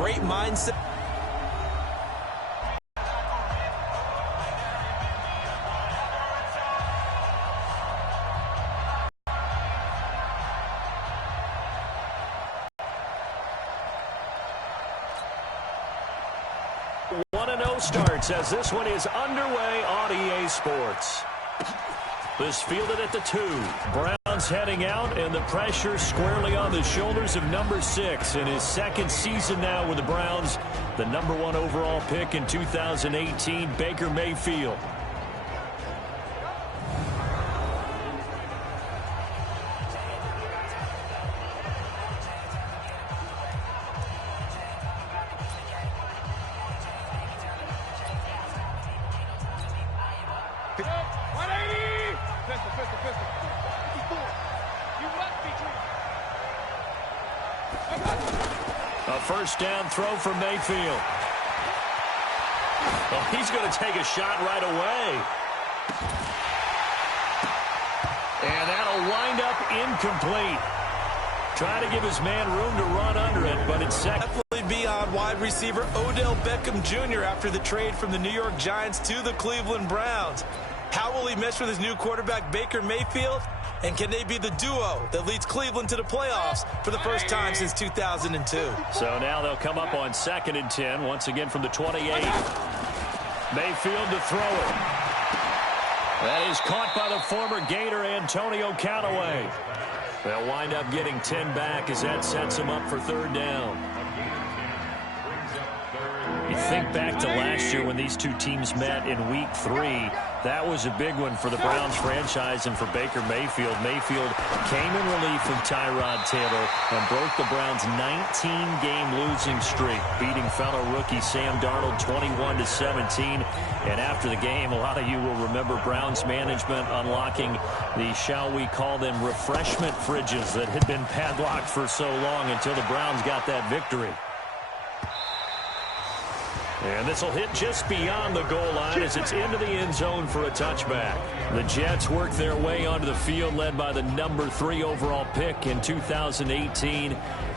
great mindset. Starts as this one is underway on EA Sports. This fielded at the 2. Browns heading out, and the pressure squarely on the shoulders of number 6 in his second season now with the Browns. The number 1 overall pick in 2018, Baker Mayfield. First down throw for Mayfield. Well, he's going to take a shot right away. And that'll wind up incomplete. Trying to give his man room to run under it, but it's second. Definitely be on wide receiver Odell Beckham Jr. after the trade from the New York Giants to the Cleveland Browns. How will he mesh with his new quarterback, Baker Mayfield? And can they be the duo that leads Cleveland to the playoffs for the first time since 2002? So now they'll come up on 2nd and 10, once again from the 28. Mayfield to throw it. That is caught by the former Gator Antonio Callaway. They'll wind up getting 10 back as that sets them up for 3rd down. You think back to last year when these two teams met in Week 3. That was a big one for the Browns franchise and for Baker Mayfield. Mayfield came in relief of Tyrod Taylor and broke the Browns' 19-game losing streak, beating fellow rookie Sam Darnold 21-17. And after the game, a lot of you will remember Browns management unlocking the, shall we call them, refreshment fridges that had been padlocked for so long until the Browns got that victory. And this will hit just beyond the goal line as it's into the end zone for a touchback. The Jets work their way onto the field led by the number 3 overall pick in 2018,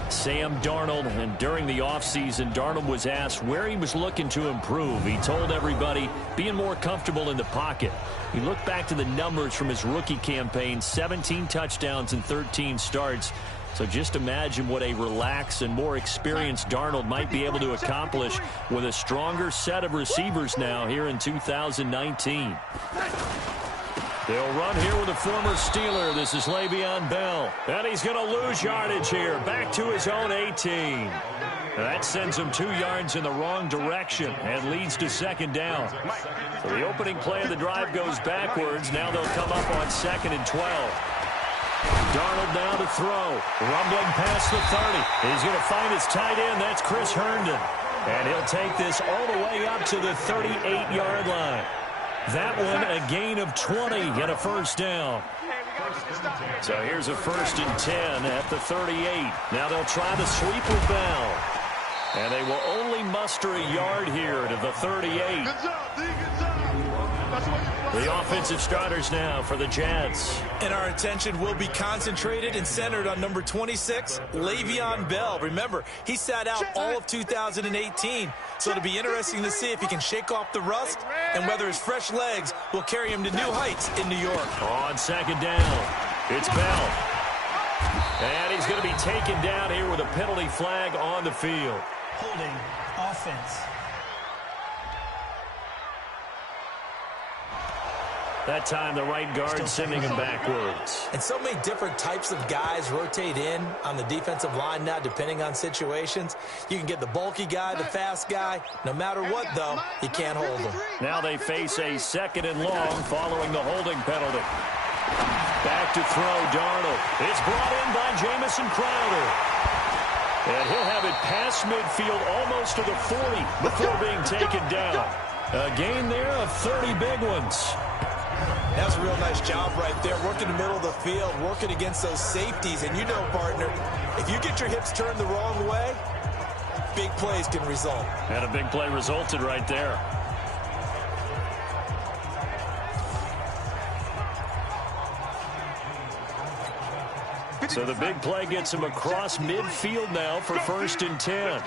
Sam Darnold. And during the offseason, Darnold was asked where he was looking to improve. He told everybody being more comfortable in the pocket. He looked back to the numbers from his rookie campaign, 17 touchdowns and 13 starts. So just imagine what a relaxed and more experienced Darnold might be able to accomplish with a stronger set of receivers now here in 2019. They'll run here with a former Steeler. This is Le'Veon Bell. And he's going to lose yardage here. Back to his own 18. That sends him 2 yards in the wrong direction and leads to 2nd down. So the opening play of the drive goes backwards. Now they'll come up on 2nd and 12. Darnold now to throw. Rumbling past the 30. He's going to find his tight end. That's Chris Herndon. And he'll take this all the way up to the 38-yard line. That one a gain of 20 and a first down. So here's a 1st and 10 at the 38. Now they'll try the sweep with Bell. And they will only muster a yard here to the 38. The offensive starters now for the Jets. And our attention will be concentrated and centered on number 26, Le'Veon Bell. Remember, he sat out all of 2018, so it'll be interesting to see if he can shake off the rust and whether his fresh legs will carry him to new heights in New York. On 2nd down, it's Bell. And he's going to be taken down here with a penalty flag on the field. Holding offense. That time, the right guard sending him backwards. And so many different types of guys rotate in on the defensive line now, depending on situations. You can get the bulky guy, the fast guy. No matter what, though, you can't hold them. Now they face a 2nd and long following the holding penalty. Back to throw, Darnold. It's brought in by Jamison Crowder. And he'll have it past midfield almost to the 40 before being taken down. A gain there of 30 big ones. That's a real nice job right there, working the middle of the field, working against those safeties. And you know, partner, if you get your hips turned the wrong way, big plays can result. And a big play resulted right there. So the big play gets him across midfield now for 1st and 10.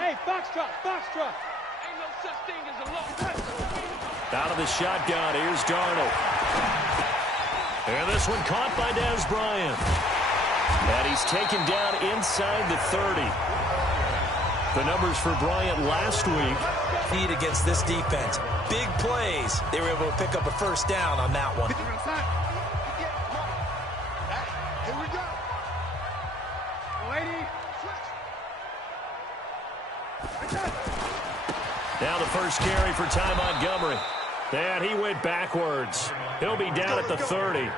Hey, foxtrot, foxtrot. Ain't no such thing as a long. Out of the shotgun, here's Darnold. And this one caught by Dez Bryant. And he's taken down inside the 30. The numbers for Bryant last week. Feed against this defense. Big plays. They were able to pick up a first down on that one. Here we go. Lady. Now the first carry for Ty Montgomery. And he went backwards. He'll be down at the 30.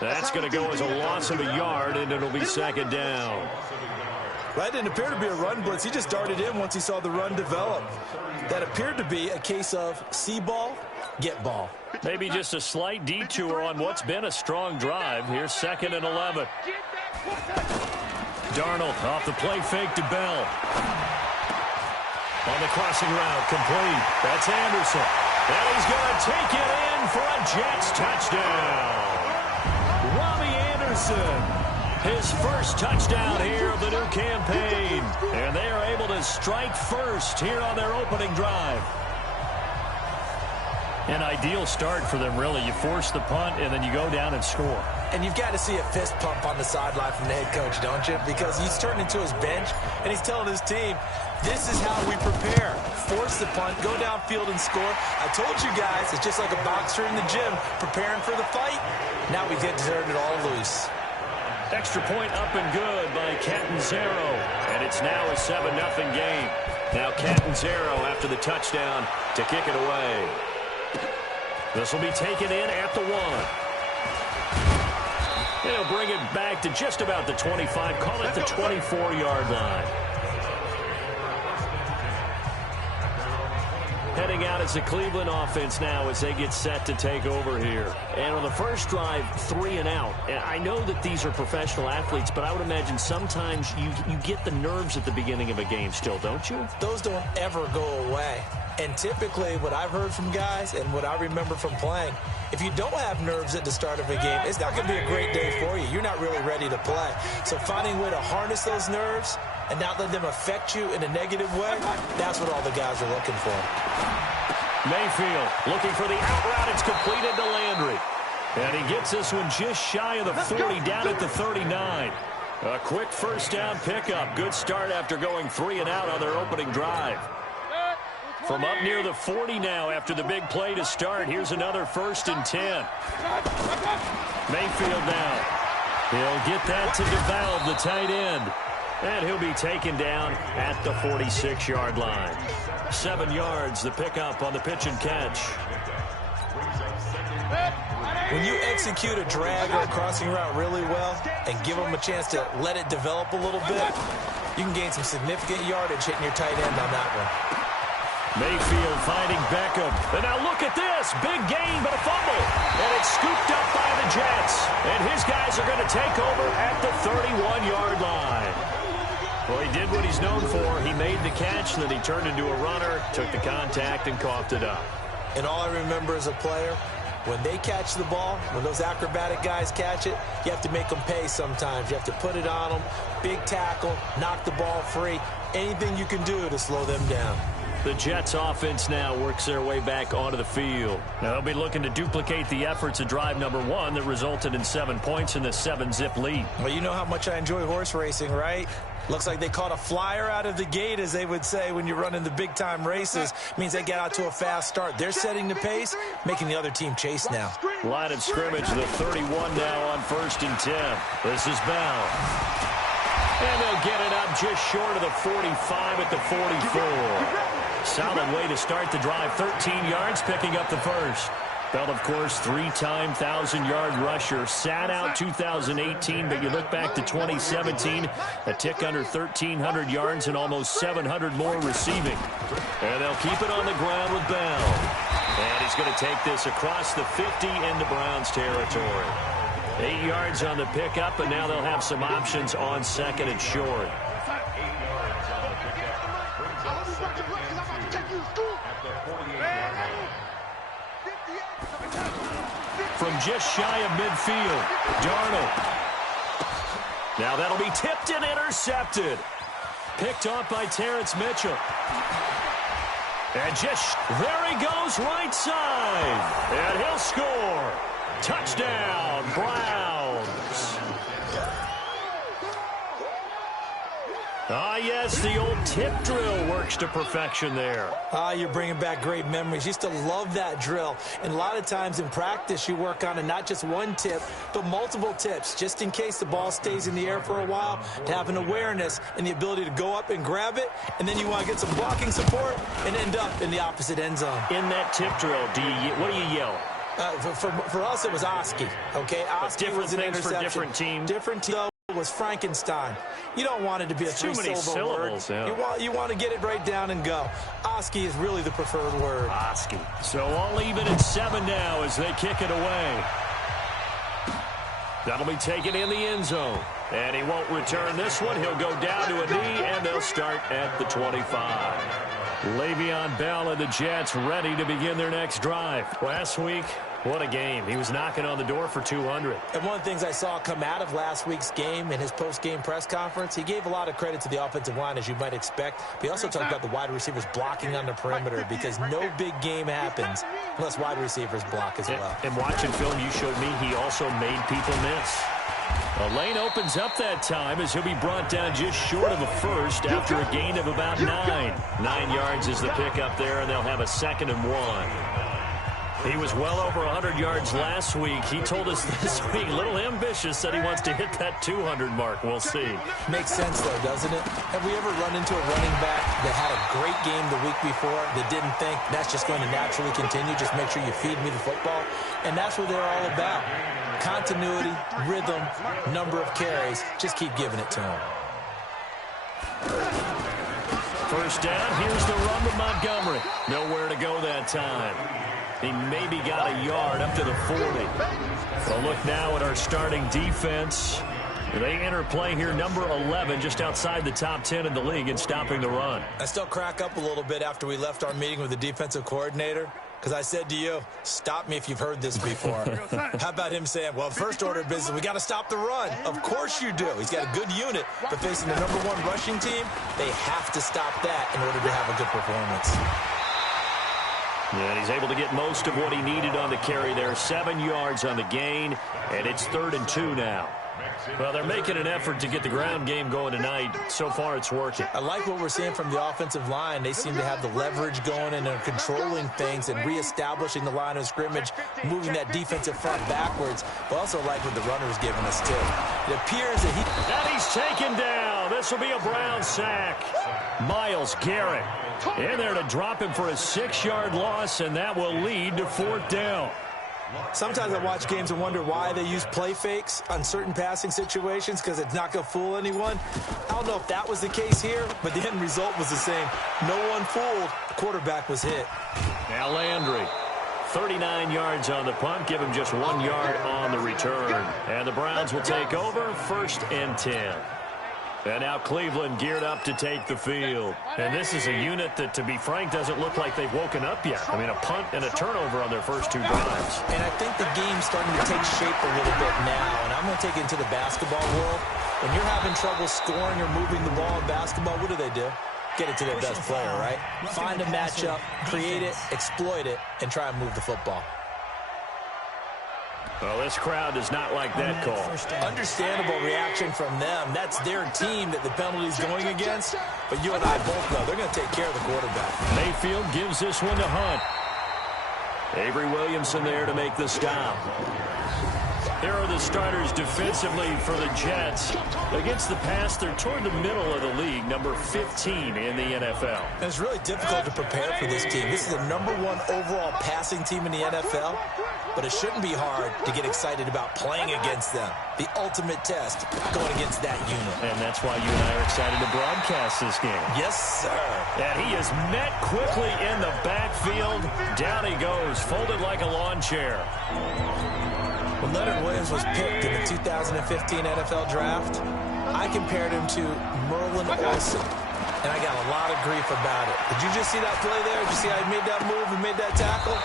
That's going to go as a loss of a yard, and it'll be second down. That didn't appear to be a run blitz. He just darted in once he saw the run develop. That appeared to be a case of see ball, get ball. Maybe just a slight detour on what's been a strong drive. Here's 2nd and 11. Darnold off the play fake to Bell. On the crossing route, complete. That's Anderson. And he's going to take it in for a Jets touchdown. Robbie Anderson. His first touchdown here of the new campaign. And they are able to strike first here on their opening drive. An ideal start for them, really. You force the punt, and then you go down and score. And you've got to see a fist pump on the sideline from the head coach, don't you? Because he's turned into his bench, and he's telling his team, this is how we prepare. Force the punt, go downfield and score. I told you guys, it's just like a boxer in the gym preparing for the fight. Now we get to turn it all loose. Extra point up and good by Catanzaro. And it's now a 7-0 game. Now Catanzaro after the touchdown to kick it away. This will be taken in at the 1. He'll bring it back to just about the 25. Call it the 24-yard line. Heading out as the Cleveland offense now as they get set to take over here. And on the first drive, 3 and out. And I know that these are professional athletes, but I would imagine sometimes you get the nerves at the beginning of a game still, don't you? Those don't ever go away. And typically what I've heard from guys and what I remember from playing, if you don't have nerves at the start of a game, it's not going to be a great day for you. You're not really ready to play. So finding a way to harness those nerves and not let them affect you in a negative way, that's what all the guys are looking for. Mayfield looking for the out route. It's completed to Landry. And he gets this one just shy of the 40, down at the 39. A quick first down pickup. Good start after going 3 and out on their opening drive. From up near the 40 now after the big play to start. Here's another 1st and 10. Mayfield now. He'll get that to DeValve, the tight end. And he'll be taken down at the 46-yard line. 7 yards, the pickup on the pitch and catch. When you execute a drag or a crossing route really well and give them a chance to let it develop a little bit, you can gain some significant yardage hitting your tight end on that one. Mayfield finding Beckham. And now look at this. Big gain, but a fumble. And it's scooped up by the Jets. And his guys are going to take over at the 31-yard line. Well, he did what he's known for. He made the catch, then he turned into a runner, took the contact, and coughed it up. And all I remember as a player, when they catch the ball, when those acrobatic guys catch it, you have to make them pay sometimes. You have to put it on them, big tackle, knock the ball free, anything you can do to slow them down. The Jets offense now works their way back onto the field. Now they'll be looking to duplicate the efforts of drive number 1 that resulted in 7 points in the 7-zip lead. Well, you know how much I enjoy horse racing, right? Looks like they caught a flyer out of the gate, as they would say when you're running the big-time races. Means they get out to a fast start. They're setting the pace, making the other team chase now. Line of scrimmage, the 31 now on 1st and 10. This is Bell. And they'll get it up just short of the 45 at the 44. Solid way to start the drive. 13 yards, picking up the first. Bell, of course, 3-time 1,000-yard rusher. Sat out 2018, but you look back to 2017, a tick under 1,300 yards and almost 700 more receiving. And they'll keep it on the ground with Bell. And he's going to take this across the 50 into Browns territory. 8 yards on the pickup, and now they'll have some options on 2nd and short. From just shy of midfield, Darnold. Now that'll be tipped and intercepted. picked off by Terrence Mitchell. And just, there he goes, right side. And he'll score. Touchdown, Browns. Ah, yes, the old tip drill works to perfection there. Ah, you're bringing back great memories. Used to love that drill. And a lot of times in practice, you work on it, not just one tip, but multiple tips, just in case the ball stays in the air for a while, to have an awareness and the ability to go up and grab it, and then you want to get some blocking support and end up in the opposite end zone. In that tip drill, what do you yell? For us, it was Oski, okay? Oski was an interception. For different teams. Different team, though, was Frankenstein. You don't want it to be a three-syllable word. Yeah. You want to get it right down and go. Oski is really the preferred word. Oski. So all even at 7 now as they kick it away. That'll be taken in the end zone. And he won't return this one. He'll go down to a knee, and they'll start at the 25. Le'Veon Bell and the Jets ready to begin their next drive. Last week, what a game. He was knocking on the door for 200. And one of the things I saw come out of last week's game in his post-game press conference, he gave a lot of credit to the offensive line, as you might expect. But he also talked about the wide receivers blocking on the perimeter, because no big game happens unless wide receivers block as well. And watching film, you showed me he also made people miss. A lane opens up that time as he'll be brought down just short of a first after a gain of about 9. 9 yards is the pickup there, and they'll have a 2nd and 1. He was well over 100 yards last week. He told us this week, a little ambitious, said he wants to hit that 200 mark. We'll see. Makes sense, though, doesn't it? Have we ever run into a running back that had a great game the week before that didn't think that's just going to naturally continue? Just make sure you feed me the football. And that's what they're all about. Continuity, rhythm, number of carries. Just keep giving it to him. First down, here's the run with Montgomery. Nowhere to go that time. He maybe got a yard up to the 40. Well, look now at our starting defense. They enter play here, number 11, just outside the top 10 in the league in stopping the run. I still crack up a little bit after we left our meeting with the defensive coordinator, because I said to you, stop me if you've heard this before. How about him saying, well, first order of business, we got to stop the run. Of course you do. He's got a good unit, but facing the number 1 rushing team, they have to stop that in order to have a good performance. Yeah, he's able to get most of what he needed on the carry there. 7 yards on the gain, and it's 3rd and 2 now. Well, they're making an effort to get the ground game going tonight. So far, it's working. I like what we're seeing from the offensive line. They seem to have the leverage going and are controlling things and reestablishing the line of scrimmage, moving that defensive front backwards. But also like what the runner's giving us, too. It appears that And he's taken down. This will be a Brown sack. Myles Garrett in there to drop him for a 6-yard loss, and that will lead to 4th down. Sometimes I watch games and wonder why they use play fakes on certain passing situations, because it's not going to fool anyone. I don't know if that was the case here, but the end result was the same. No one fooled. The quarterback was hit. Now Landry, 39 yards on the punt, give him just 1 yard on the return. And the Browns will take over, 1st and 10. And now Cleveland geared up to take the field. And this is a unit that, to be frank, doesn't look like they've woken up yet. I mean, a punt and a turnover on their first 2 drives. And I think the game's starting to take shape a little bit now. And I'm going to take it into the basketball world. When you're having trouble scoring or moving the ball in basketball, what do? Get it to their best player, right? Find a matchup, create it, exploit it, and try and move the football. Well, this crowd does not like that call. Understandable reaction from them. That's their team that the penalty's going against. But you and I both know they're going to take care of the quarterback. Mayfield gives this one to Hunt. Avery Williamson there to make the stop. Here are the starters defensively for the Jets. Against the pass, they're toward the middle of the league, number 15 in the NFL. And it's really difficult to prepare for this team. This is the number 1 overall passing team in the NFL, but it shouldn't be hard to get excited about playing against them. The ultimate test going against that unit. And that's why you and I are excited to broadcast this game. Yes, sir. And he is met quickly in the backfield. Down he goes, folded like a lawn chair. When Leonard Williams was picked in the 2015 NFL Draft, I compared him to Merlin Olsen, and I got a lot of grief about it. Did you just see that play there? Did you see how he made that move and made that tackle?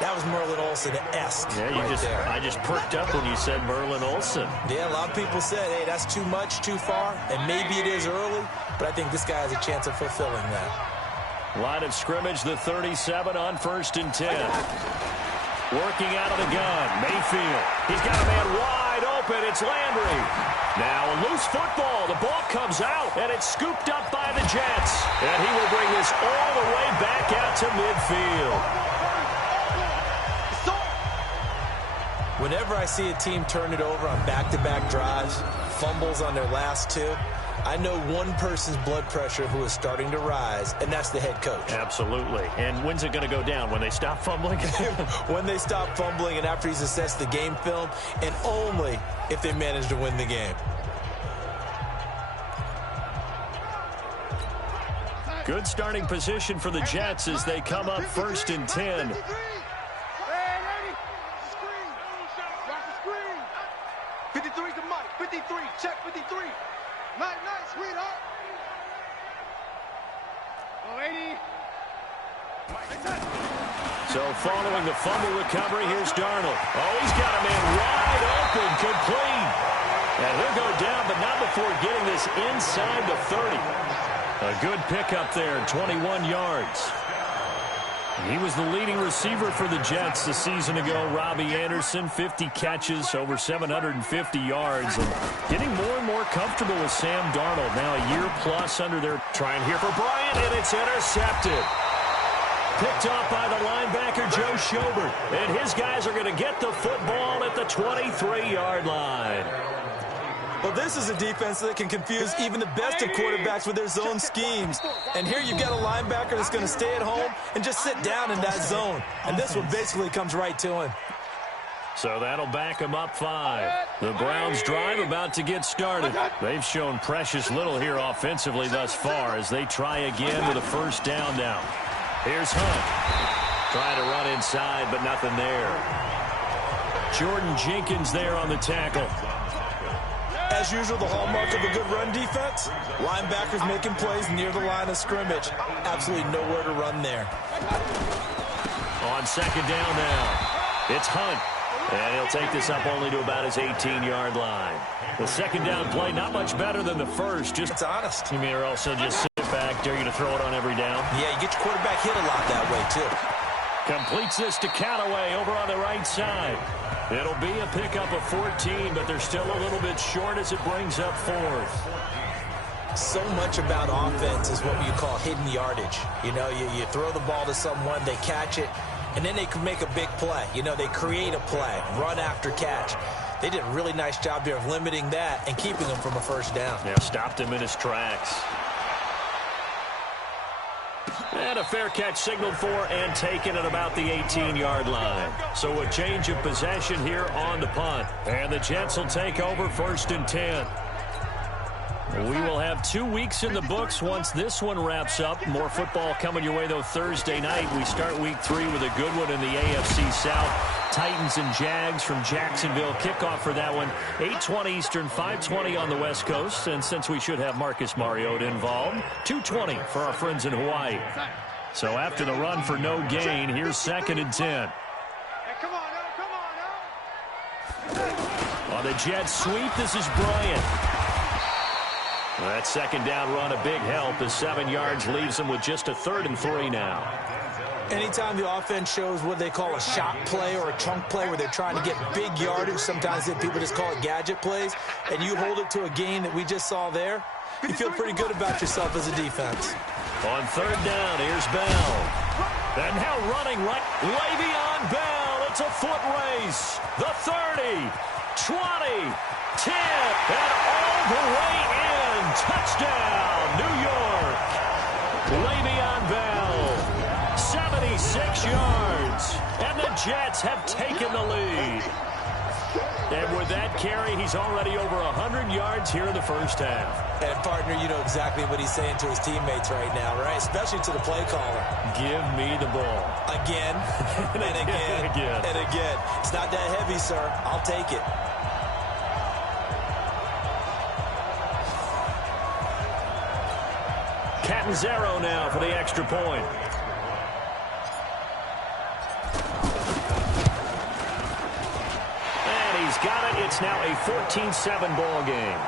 That was Merlin Olsen-esque. Yeah, I just perked up when you said Merlin Olsen. Yeah, a lot of people said, hey, that's too much, too far, and maybe it is early, but I think this guy has a chance of fulfilling that. Line of scrimmage, the 37 on 1st and 10. Working out of the gun, Mayfield. He's got a man wide open. It's Landry. Now a loose football. The ball comes out, and it's scooped up by the Jets. And he will bring this all the way back out to midfield. Whenever I see a team turn it over on back-to-back drives, fumbles on their last two, I know one person's blood pressure who is starting to rise, and that's the head coach. Absolutely. And when's it going to go down? When they stop fumbling? When they stop fumbling and after he's assessed the game film, and only if they manage to win the game. Good starting position for the Jets as they come up 1st and 10. 53 to Mike. 53. Check 53. Night, sweetheart. Oh, 80. So following the fumble recovery, here's Darnold. Oh, he's got a man wide open, complete. And he'll go down, but not before getting this inside the 30. A good pickup there, 21 yards. He was the leading receiver for the Jets a season ago. Robbie Anderson, 50 catches, over 750 yards. And getting more and more comfortable with Sam Darnold. Now a year plus under their trying here for Bryant, and it's intercepted. Picked off by the linebacker, Joe Schobert. And his guys are going to get the football at the 23-yard line. Well, this is a defense that can confuse even the best of quarterbacks with their zone schemes. And here you've got a linebacker that's going to stay at home and just sit down in that zone. And this one basically comes right to him. So that'll back them up 5. The Browns' drive about to get started. They've shown precious little here offensively thus far as they try again with a first down now. Here's Hunt. Trying to run inside, but nothing there. Jordan Jenkins there on the tackle. As usual, the hallmark of a good run defense, linebackers making plays near the line of scrimmage. Absolutely nowhere to run there. On second down now, it's Hunt. And he'll take this up only to about his 18-yard line. The second down play, not much better than the first. It's honest. You mean or also just sit back, dare you to throw it on every down? Yeah, you get your quarterback hit a lot that way, too. Completes this to Callaway over on the right side. It'll be a pickup of 14, but they're still a little bit short as it brings up 4th. So much about offense is what you call hidden yardage. You know, you throw the ball to someone, they catch it, and then they can make a big play. You know, they create a play, run after catch. They did a really nice job there of limiting that and keeping him from a first down. Yeah, stopped him in his tracks. And a fair catch signaled for and taken at about the 18-yard line. So a change of possession here on the punt. And the Jets will take over 1st and 10. We will have 2 weeks in the books once this one wraps up. More football coming your way, though, Thursday night. We start week 3 with a good one in the AFC South. Titans and Jags from Jacksonville. Kickoff for that one, 8:20 Eastern, 5:20 on the West Coast. And since we should have Marcus Mariota involved, 2:20 for our friends in Hawaii. So after the run for no gain, here's 2nd and 10. On the Jets sweep, this is Bryant. That second down run, a big help as 7 yards leaves them with just a 3rd and 3 now. Anytime the offense shows what they call a shot play or a chunk play where they're trying to get big yardage, sometimes people just call it gadget plays, and you hold it to a gain that we just saw there, you feel pretty good about yourself as a defense. On 3rd down, here's Bell. And now running right, Le'Veon Bell. It's a foot race. The 30, 20, 10, and all the way in. Touchdown, New York. Le'Veon Bell, 76 yards. And the Jets have taken the lead. And with that carry, he's already over 100 yards here in the first half. And, partner, you know exactly what he's saying to his teammates right now, right? Especially to the play caller. Give me the ball. Again, and again, and again. It's not that heavy, sir. I'll take it. Catanzaro now for the extra point. got it. It's now a 14-7 ball game.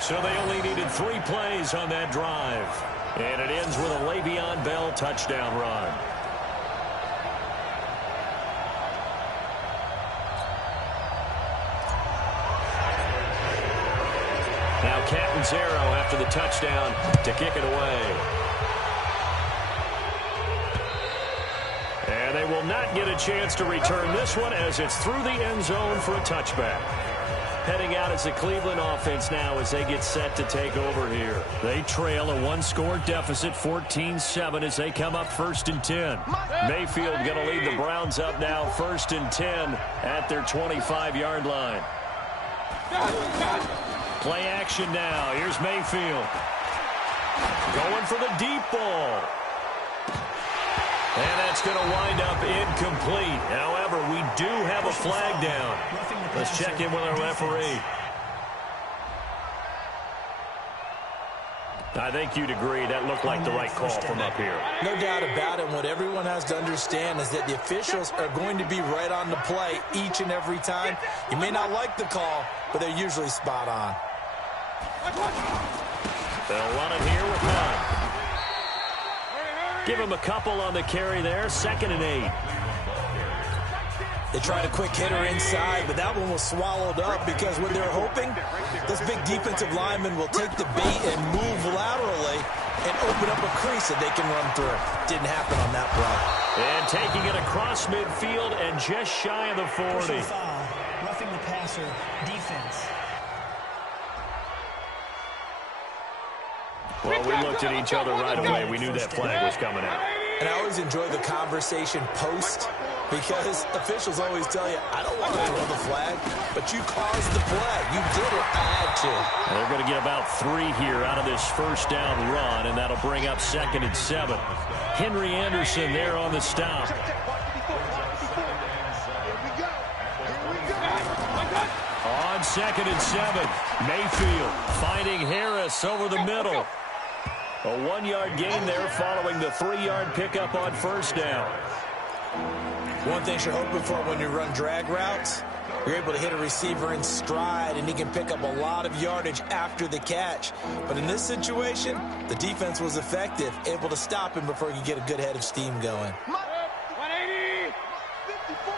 So they only needed 3 plays on that drive. And it ends with a Le'Veon Bell touchdown run. Now Catanzaro after the touchdown to kick it away. And they will not get a chance to return this one as it's through the end zone for a touchback. Heading out as the Cleveland offense now as they get set to take over here. They trail a 1-score deficit, 14-7, as they come up 1st and 10. Mayfield going to lead the Browns up now 1st and 10 at their 25-yard line. Play action now. Here's Mayfield. Going for the deep ball. And that's going to wind up incomplete. However, we do have a flag down. Let's check in with our referee. I think you'd agree that looked like the right call from up here. No doubt about it. What everyone has to understand is that the officials are going to be right on the play each and every time. You may not like the call, but they're usually spot on. They'll run it here with none. Give him a couple on the carry there. 2nd and 8. They tried a quick hitter inside, but that one was swallowed up because what they're hoping, this big defensive lineman will take the bait and move laterally and open up a crease that they can run through. Didn't happen on that play. And taking it across midfield and just shy of the 40. Roughing the passer, defense. Well, we looked at each other right away. We knew that flag was coming out. And I always enjoy the conversation post because officials always tell you, I don't want to throw the flag, but you caused the play. You did it. I had to. They're going to get about 3 here out of this first down run, and that'll bring up 2nd and 7. Henry Anderson there on the stop. On 2nd and 7, Mayfield finding Harris over the middle. A 1-yard gain there following the 3-yard pickup on 1st down. One thing you're hoping for when you run drag routes, you're able to hit a receiver in stride, and he can pick up a lot of yardage after the catch. But in this situation, the defense was effective, able to stop him before he could get a good head of steam going. 180. 54.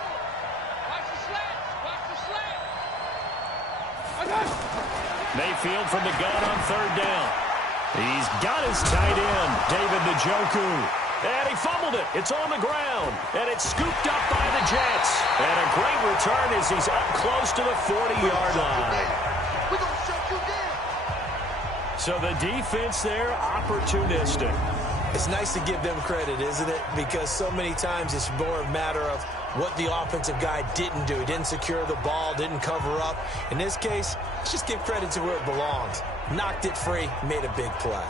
Watch the slants. Watch the slants. Mayfield from the gun on 3rd down. He's got his tight end, David Njoku. And he fumbled it. It's on the ground. And it's scooped up by the Jets. And a great return as he's up close to the 40-yard line. We're going to shut you down. So the defense there, opportunistic. It's nice to give them credit, isn't it? Because so many times it's more a matter of what the offensive guy didn't do. He didn't secure the ball, didn't cover up. In this case, let's just give credit to where it belongs. Knocked it free, made a big play.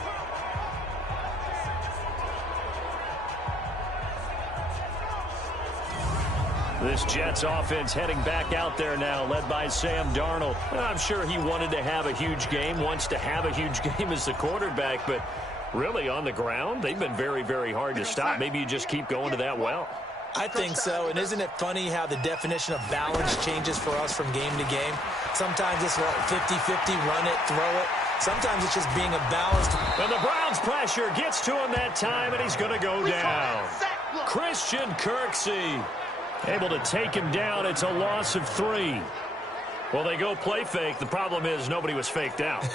This Jets offense heading back out there now, led by Sam Darnold. I'm sure he wanted to have a huge game, wants to have a huge game as the quarterback, but really on the ground, they've been very, very hard to stop. Maybe you just keep going to that well. I think so, and isn't it funny how the definition of balance changes for us from game to game? Sometimes it's 50-50, run it, throw it. Sometimes it's just being a balanced. And the Browns pressure gets to him that time, and he's going to go down. Christian Kirksey able to take him down. It's a loss of 3. Well, they go play fake. The problem is nobody was faked out.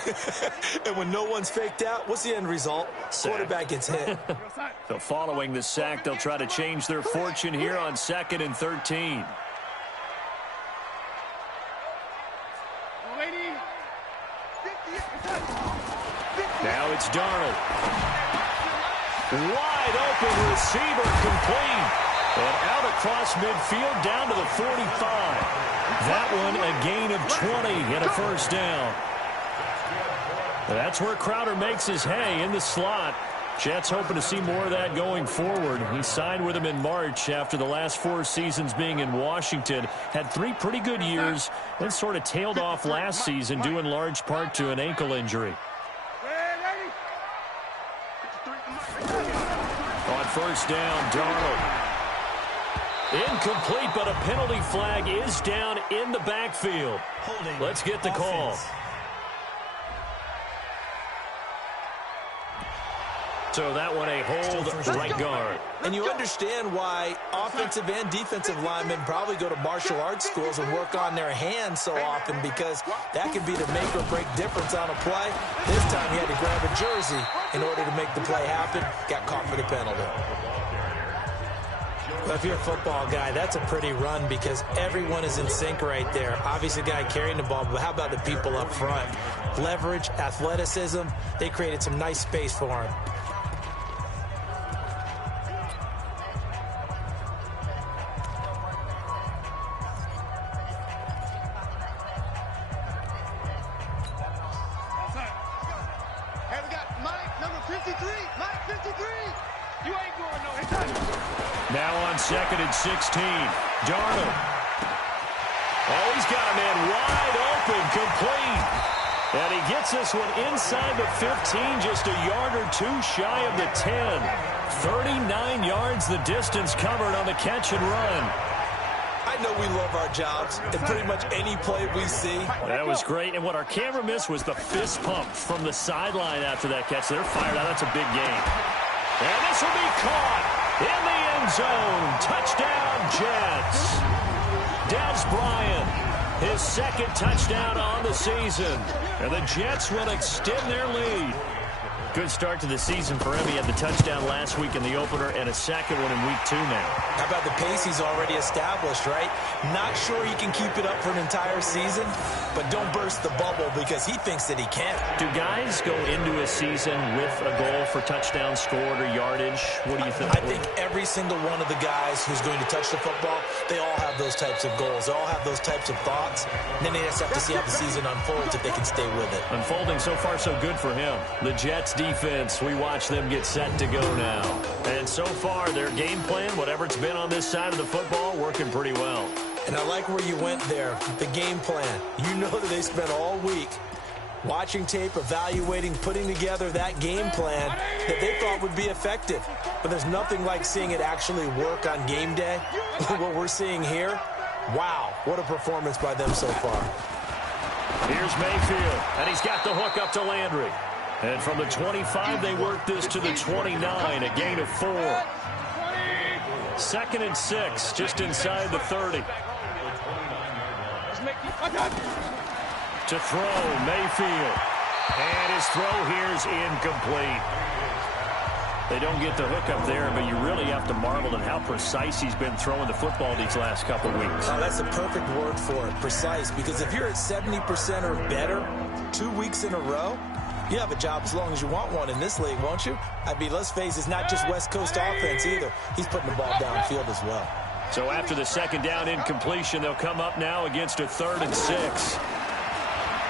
And when no one's faked out, what's the end result? Sack. Quarterback gets hit. So following the sack, they'll try to change their fortune here on 2nd and 13. Now it's Darnold. Wide open receiver complete. And out across midfield down to the 45. That one a gain of 20 and a 1st down. That's where Crowder makes his hay in the slot. Jets hoping to see more of that going forward. He signed with them in March after the last 4 seasons being in Washington. Had 3 pretty good years, then sort of tailed off last season due in large part to an ankle injury. On 1st down, Darnold. Incomplete, but a penalty flag is down in the backfield. Holding. Let's get the call. So that one a hold right guard. And you understand why offensive and defensive linemen probably go to martial arts schools and work on their hands so often, because that can be the make or break difference on a play. This time he had to grab a jersey in order to make the play happen. Got caught for the penalty. Well, if you're a football guy, that's a pretty run because everyone is in sync right there. Obviously, the guy carrying the ball, but how about the people up front? Leverage, athleticism, they created some nice space for him. Now on 2nd and 16. Darnold. Oh, he's got a man wide open, complete. And he gets this one inside the 15, just a yard or two shy of the 10. 39 yards the distance covered on the catch and run. I know we love our jobs, and pretty much any play we see. That was great, and what our camera missed was the fist pump from the sideline after that catch. They're fired out. That's a big game. And this will be caught in the end zone. Touchdown, Jets. Des Bryant, his second touchdown on the season. And the Jets will extend their lead. Good start to the season for him. He had the touchdown last week in the opener and a second one in week 2 now. How about the pace he's already established, right? Not sure he can keep it up for an entire season, but don't burst the bubble because he thinks that he can. Do guys go into a season with a goal for touchdowns scored or yardage? What do you think? I think every single one of the guys who's going to touch the football, they all have those types of goals. They all have those types of thoughts. And then they just have to see how the season unfolds if they can stay with it. Unfolding so far so good for him. The Jets defense, we watch them get set to go now. And so far, their game plan, whatever it's been on this side of the football, working pretty well. And I like where you went there, the game plan. You know that they spent all week watching tape, evaluating, putting together that game plan that they thought would be effective. But there's nothing like seeing it actually work on game day. What we're seeing here, wow, what a performance by them so far. Here's Mayfield, and he's got the hook up to Landry. And from the 25, they work this to the 29, a gain of 4. 2nd and 6, just inside the 30. To throw, Mayfield. And his throw here is incomplete. They don't get the hook up there, but you really have to marvel at how precise he's been throwing the football these last couple weeks. Oh, that's the perfect word for it, precise. Because if you're at 70% or better 2 weeks in a row, you have a job as long as you want one in this league, won't you? I mean, let's face it, it's not just West Coast offense either. He's putting the ball downfield as well. So after the second down incompletion, they'll come up now against a 3rd and 6.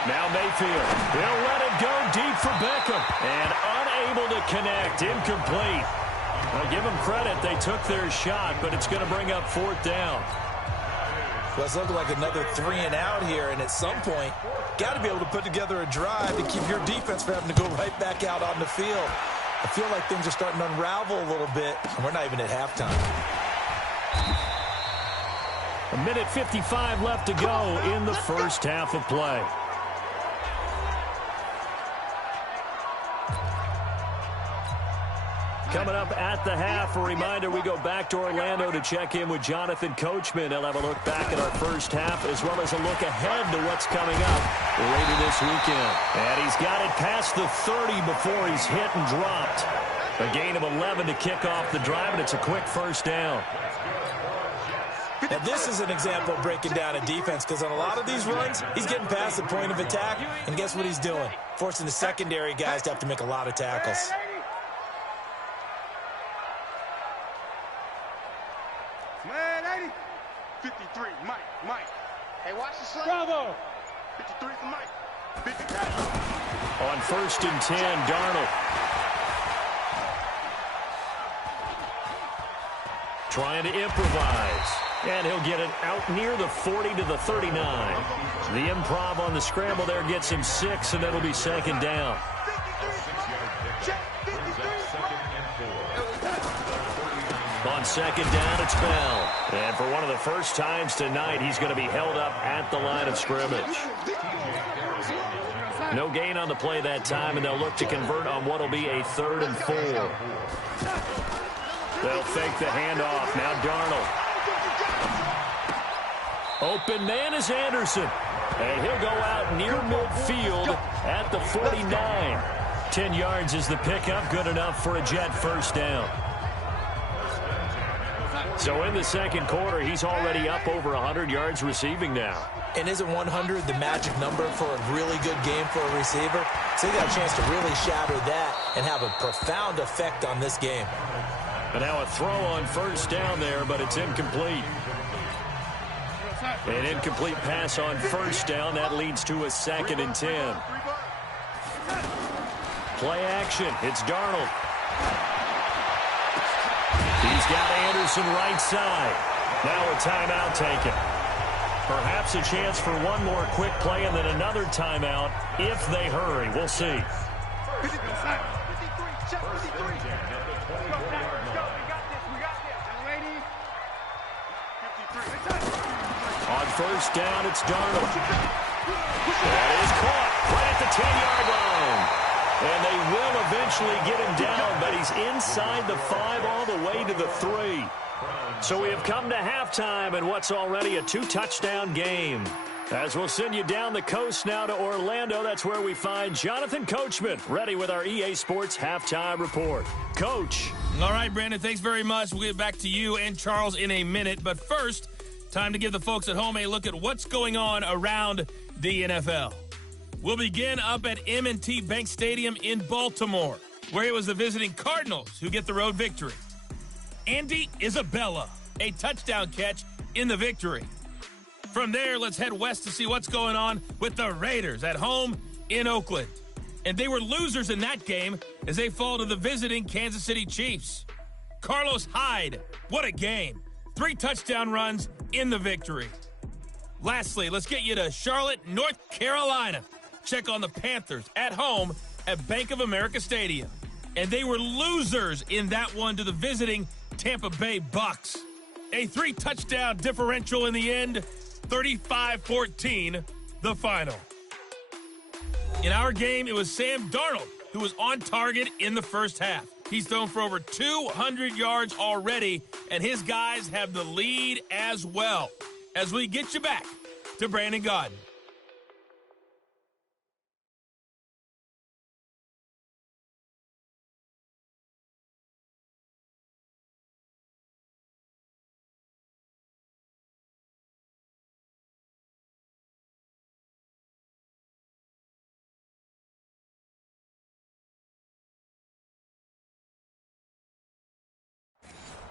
Now Mayfield, he'll let it go deep for Beckham. And unable to connect, incomplete. I'll give them credit, they took their shot, but it's going to bring up 4th down. Well, it's looking like another 3 and out here, and at some point, got to be able to put together a drive to keep your defense from having to go right back out on the field. I feel like things are starting to unravel a little bit, and we're not even at halftime. 1:55 left to go in the first half of play. Coming up at the half, a reminder, we go back to Orlando to check in with Jonathan Coachman. He'll have a look back at our first half as well as a look ahead to what's coming up later this weekend. And he's got it past the 30 before he's hit and dropped. A gain of 11 to kick off the drive, and it's a quick first down. Now, this is an example of breaking down a defense because on a lot of these runs, he's getting past the point of attack, and guess what he's doing? Forcing the secondary guys to have to make a lot of tackles. Man, 80. 53, Mike. Hey, watch the slide. Bravo. 53 for Mike. 53. On 1st and 10, Darnold. Trying to improvise. And he'll get it out near the 40 to the 39. The improv on the scramble there gets him 6, and it'll be 2nd down. On second down, it's Bell. And for one of the first times tonight, he's going to be held up at the line of scrimmage. No gain on the play that time, and they'll look to convert on what will be a 3rd and 4. They'll fake the handoff. Now Darnold. Open man is Anderson. And he'll go out near midfield at the 49. 10 yards is the pickup. Good enough for a Jet first down. So in the second quarter, he's already up over 100 yards receiving now. And isn't 100 the magic number for a really good game for a receiver? So he got a chance to really shatter that and have a profound effect on this game. And now a throw on first down there, but it's incomplete. An incomplete pass on first down. That leads to a 2nd and 10. Play action. It's Darnold. He's got Anderson right side. Now a timeout taken. Perhaps a chance for one more quick play and then another timeout if they hurry. We'll see. On first down, it's Darnold. That is caught right at the 10-yard line. And they will eventually get him down, but he's inside the 5 all the way to the 3. So we have come to halftime in what's already a 2-touchdown game. As we'll send you down the coast now to Orlando, that's where we find Jonathan Coachman, ready with our EA Sports Halftime Report. Coach. All right, Brandon, thanks very much. We'll get back to you and Charles in a minute. But first, time to give the folks at home a look at what's going on around the NFL. We'll begin up at M&T Bank Stadium in Baltimore, where it was the visiting Cardinals who get the road victory. Andy Isabella, a touchdown catch in the victory. From there, let's head west to see what's going on with the Raiders at home in Oakland. And they were losers in that game as they fall to the visiting Kansas City Chiefs. Carlos Hyde, what a game. 3 touchdown runs in the victory. Lastly, let's get you to Charlotte, North Carolina. Check on the Panthers at home at Bank of America Stadium. And they were losers in that one to the visiting Tampa Bay Bucks. A 3-touchdown differential in the end, 35-14, the final. In our game, it was Sam Darnold who was on target in the first half. He's thrown for over 200 yards already, and his guys have the lead as well. As we get you back to Brandon Gaudin.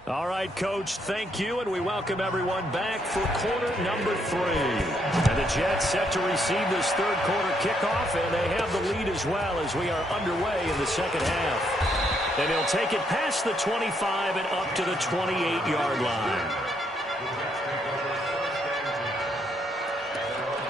All right, Coach, thank you, and we welcome everyone back for quarter number 3. And the Jets set to receive this third quarter kickoff, and they have the lead as well as we are underway in the second half. And he'll take it past the 25 and up to the 28-yard line.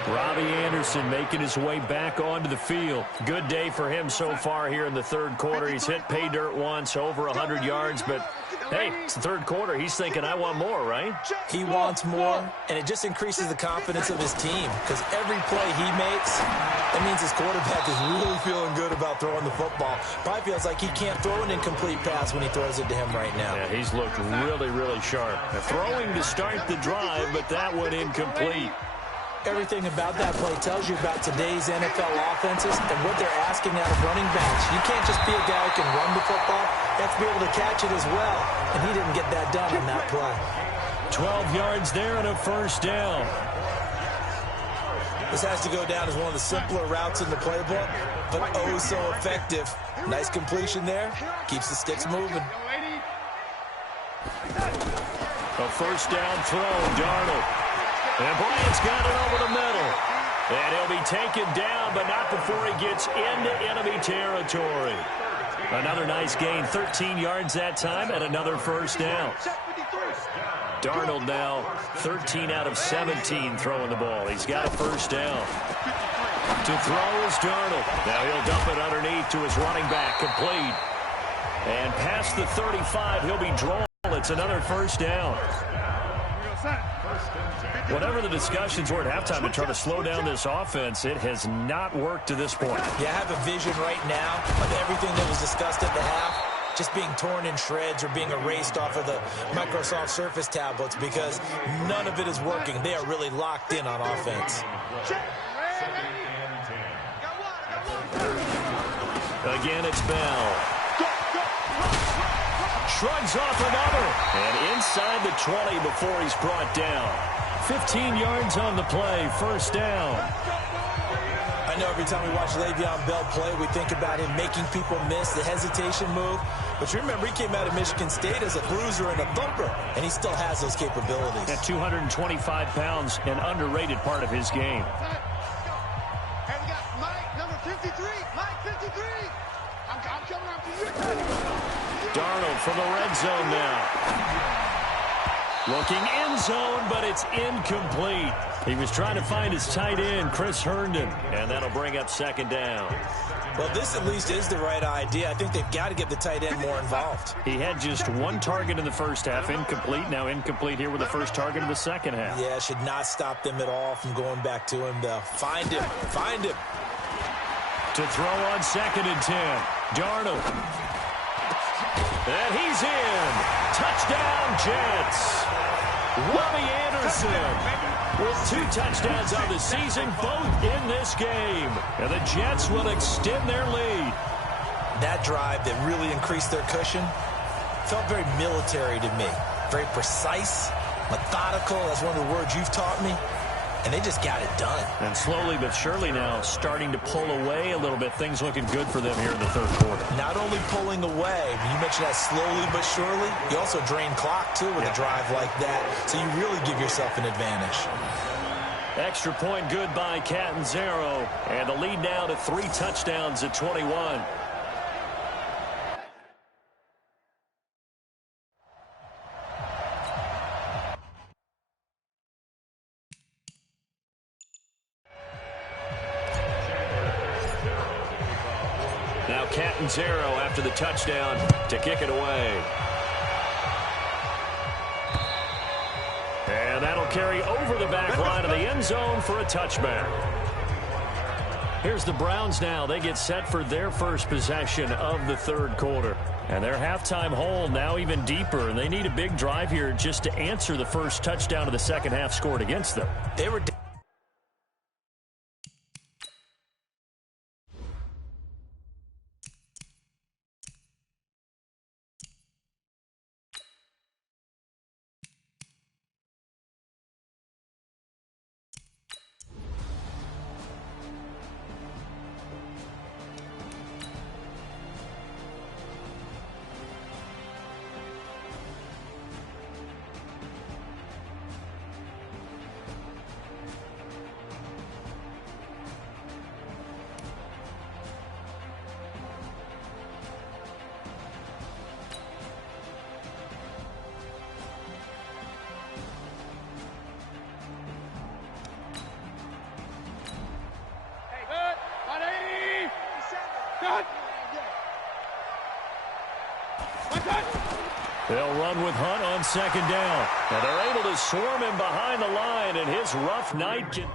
Robbie Anderson making his way back onto the field. Good day for him so far here in the third quarter. He's hit pay dirt once, over 100 yards, but hey, it's the third quarter. He's thinking, I want more, right? He wants more, and it just increases the confidence of his team because every play he makes, that means his quarterback is really feeling good about throwing the football. Probably feels like he can't throw an incomplete pass when he throws it to him right now. Yeah, he's looked really, really sharp. Now, throwing to start the drive, but that one incomplete. Everything about that play tells you about today's NFL offenses and what they're asking out of running backs. You can't just be a guy who can run the football. You have to be able to catch it as well, and he didn't get that done on that play. 12 yards there and a first down. This has to go down as one of the simpler routes in the playbook, but oh so effective. Nice completion there. Keeps the sticks moving. A first down throw, Darnold. And Bryant's got it over the middle. And he'll be taken down, but not before he gets into enemy territory. Another nice gain, 13 yards that time, and another first down. Darnold now 13 out of 17 throwing the ball. He's got a first down. To throw is Darnold. Now he'll dump it underneath to his running back, complete. And past the 35, he'll be drawn It's another first down. Whatever the discussions were at halftime to try to slow down this offense, it has not worked to this point. Yeah, I have a vision right now of everything that was discussed at the half just being torn in shreds or being erased off of the Microsoft Surface tablets because none of it is working. They are really locked in on offense. Again, it's Bell. Shrugs off another. And inside the 20 before he's brought down. 15 yards on the play, first down. I know every time we watch Le'Veon Bell play, we think about him making people miss the hesitation move. But you remember, he came out of Michigan State as a bruiser and a thumper, and he still has those capabilities. At 225 pounds, an underrated part of his game. And we got Mike, number 53. Mike, 53. I'm coming after you. Darnold from the red zone now. Looking end zone, but it's incomplete. He was trying to find his tight end, Chris Herndon, and that'll bring up second down. Well, this at least is the right idea. I think they've got to get the tight end more involved. He had just one target in the first half, incomplete. Now incomplete here with the first target in the second half. Yeah, it should not stop them at all from going back to him, though. Find him. Find him. To throw on 2nd and 10. Darnold. And he's in. Touchdown, Jets. Robbie Anderson with 2 touchdowns on the season, both in this game. And the Jets will extend their lead. That drive that really increased their cushion felt very military to me. Very precise, methodical. That's one of the words you've taught me. And they just got it done. And slowly but surely now starting to pull away a little bit. Things looking good for them here in the third quarter. Not only pulling away, you mentioned that slowly but surely. You also drain clock, too, with a drive like that. So you really give yourself an advantage. Extra point good by Catanzaro. And the lead now to 3 touchdowns at 21. Now Catanzaro after the touchdown to kick it away. And that'll carry over the back line of the end zone for a touchback. Here's the Browns now. They get set for their first possession of the third quarter. And their halftime hole now even deeper. And they need a big drive here just to answer the first touchdown of the second half scored against them. They were They'll run with Hunt on second down. And they're able to swarm him behind the line, and his rough night can...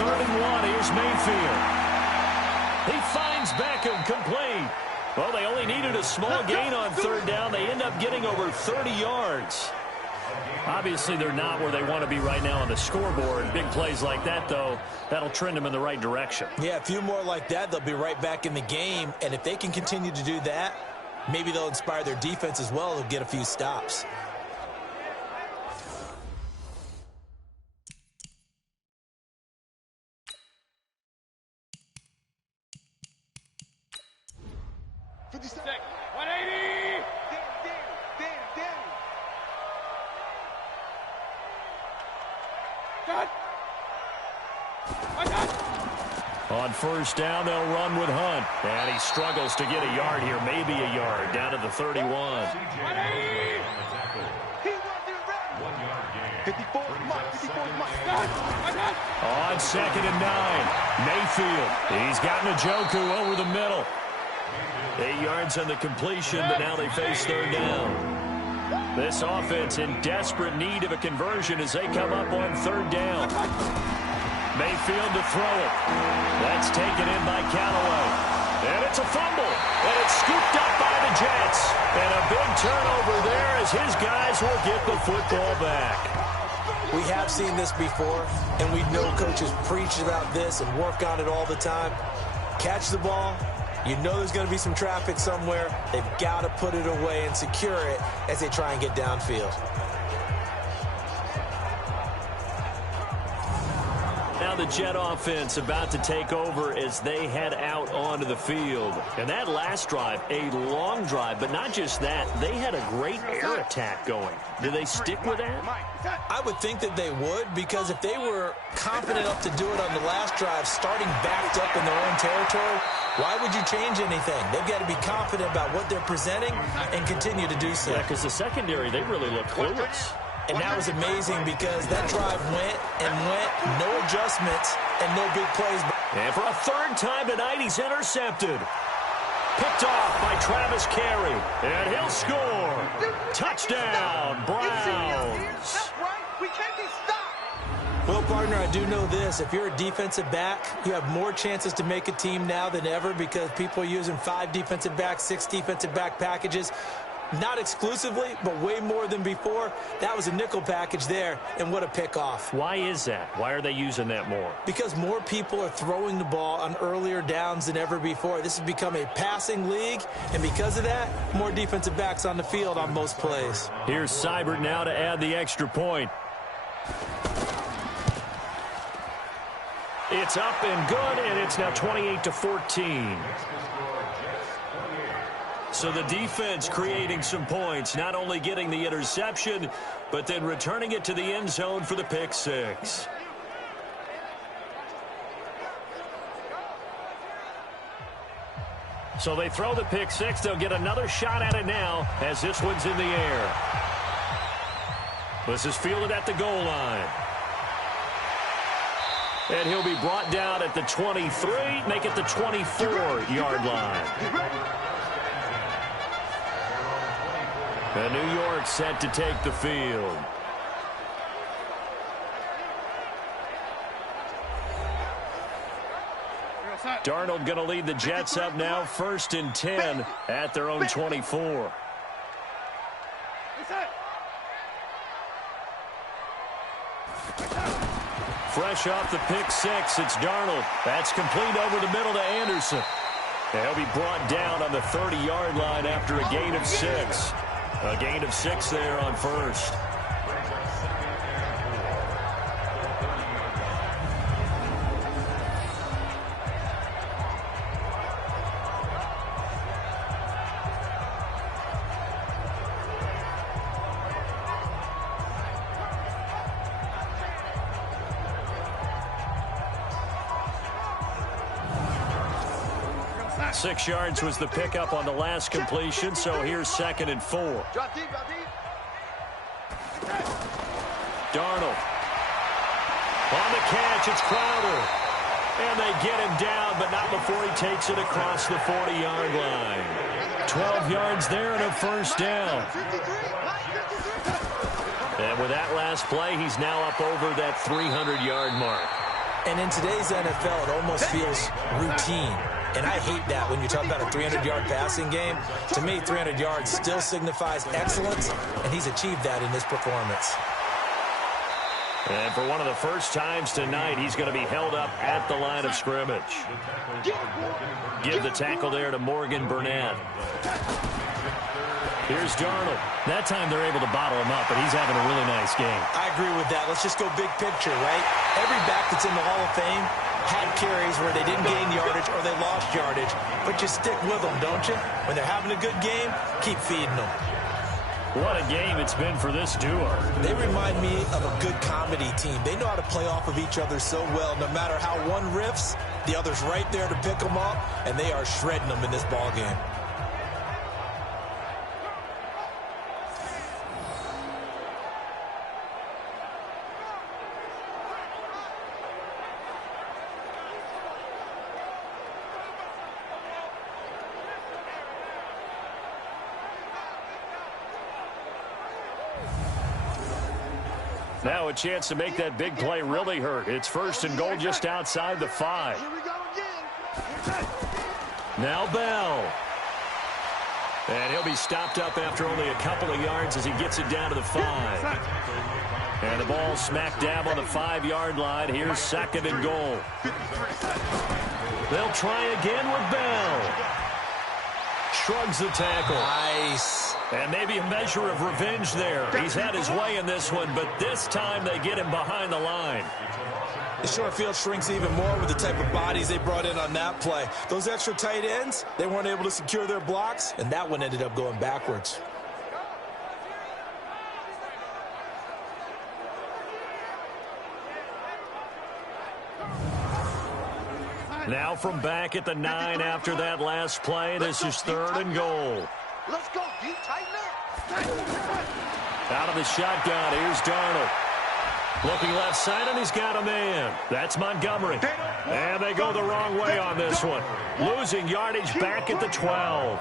3rd and 1. Here's Mayfield. He finds Beckham, complete. Well, they only needed a small gain on 3rd down. They end up getting over 30 yards. Obviously, they're not where they want to be right now on the scoreboard. Big plays like that, though, that'll trend them in the right direction. Yeah, a few more like that, they'll be right back in the game. And if they can continue to do that, maybe they'll inspire their defense as well. They'll get a few stops. On 1st down, they'll run with Hunt. And he struggles to get a yard here, maybe a yard, down to the 31. On 2nd and 9, Mayfield. He's gotten Njoku over the middle. 8 yards on the completion, but now they face 3rd down. This offense in desperate need of a conversion as they come up on 3rd down. Mayfield to throw it. That's taken in by Callaway. And it's a fumble. And it's scooped up by the Jets. And a big turnover there as his guys will get the football back. We have seen this before, and we know coaches preach about this and work on it all the time. Catch the ball. You know there's going to be some traffic somewhere. They've got to put it away and secure it as they try and get downfield. Now the Jet offense about to take over as they head out onto the field. And that last drive, a long drive, but not just that. They had a great air attack going. Do they stick with that? I would think that they would, because if they were confident enough to do it on the last drive, starting backed up in their own territory, why would you change anything? They've got to be confident about what they're presenting and continue to do so. Yeah, because the secondary, they really look clueless. And that was amazing because that drive went and went, no adjustments and no big plays. And for a 3rd time tonight, he's intercepted. Picked off by Travis Carey. And he'll score. Touchdown, Browns. We can't be stopped. Well, partner, I do know this. If you're a defensive back, you have more chances to make a team now than ever because people are using 5 defensive backs, 6 defensive back packages. Not exclusively, but way more than before. That was a nickel package there, and what a pickoff. Why is that? Why are they using that more? Because more people are throwing the ball on earlier downs than ever before. This has become a passing league, and because of that, more defensive backs on the field on most plays. Here's Seibert now to add the extra point. It's up and good, and it's now 28-14. So the defense creating some points, not only getting the interception, but then returning it to the end zone for the pick 6. So they throw the pick 6. They'll get another shot at it now as this one's in the air. This is fielded at the goal line. And he'll be brought down at the 23, make it the 24-yard line. And New York set to take the field. Darnold going to lead the Jets up now, 1st and 10 at their own 24. Fresh off the pick 6, it's Darnold. That's complete over the middle to Anderson. And he'll be brought down on the 30-yard line after a gain of 6. A gain of 6 there on 1st. Six yards was the pickup on the last completion, so here's 2nd and 4. Darnold. On the catch, it's Crowder. And they get him down, but not before he takes it across the 40-yard line. 12 yards there and a 1st down. And with that last play, he's now up over that 300-yard mark. And in today's NFL, it almost feels routine. And I hate that when you talk about a 300-yard passing game. To me, 300 yards still signifies excellence, and he's achieved that in this performance. And for one of the first times tonight, he's going to be held up at the line of scrimmage. Give the tackle there to Morgan Burnett. Here's Darnold. That time they're able to bottle him up, but he's having a really nice game. I agree with that. Let's just go big picture, right? Every back that's in the Hall of Fame had carries where they didn't gain yardage or they lost yardage, but you stick with them, don't you? When they're having a good game, keep feeding them. What a game it's been for this duo. They remind me of a good comedy team. They know how to play off of each other so well. No matter how one riffs, the other's right there to pick them up, and they are shredding them in this ball game. Now a chance to make that big play really hurt. It's 1st and goal just outside the 5. Here we go again. Now Bell. And he'll be stopped up after only a couple of yards as he gets it down to the 5. And the ball smack dab on the 5-yard line. Here's 2nd and goal. They'll try again with Bell. Shrugs the tackle. Nice. And maybe a measure of revenge there. He's had his way in this one, but this time they get him behind the line. The short field shrinks even more with the type of bodies they brought in on that play. Those extra tight ends, they weren't able to secure their blocks, and that one ended up going backwards. Now from back at the 9 after that last play, this is 3rd and goal. Let's go, D. Tighten up. Out of the shotgun, here's Darnold. Looking left side, and he's got a man. That's Montgomery. And they go the wrong way on this one. Losing yardage back at the 12.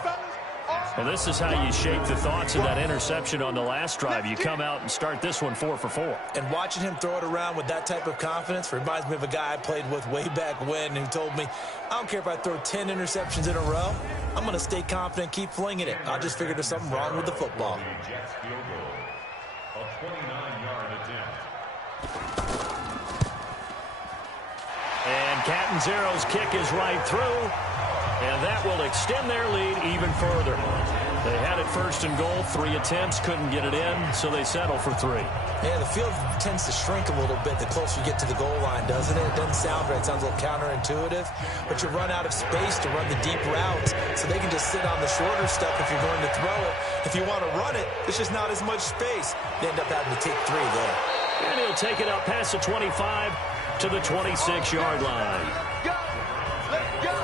Well, this is how you shape the thoughts of that interception on the last drive. You come out and start this one 4 for 4. And watching him throw it around with that type of confidence reminds me of a guy I played with way back when who told me, I don't care if I throw 10 interceptions in a row. I'm going to stay confident, keep flinging it. I just figured there's something wrong with the football. And Catanzaro's kick is right through. And that will extend their lead even further. They had it 1st and goal, 3 attempts, couldn't get it in, so they settle for 3. Yeah, the field tends to shrink a little bit the closer you get to the goal line, doesn't it? It doesn't sound right. It sounds a little counterintuitive. But you run out of space to run the deep routes, so they can just sit on the shorter stuff if you're going to throw it. If you want to run it, there's just not as much space. You end up having to take 3 there. And he'll take it up past the 25 to the 26-yard line. Let's go.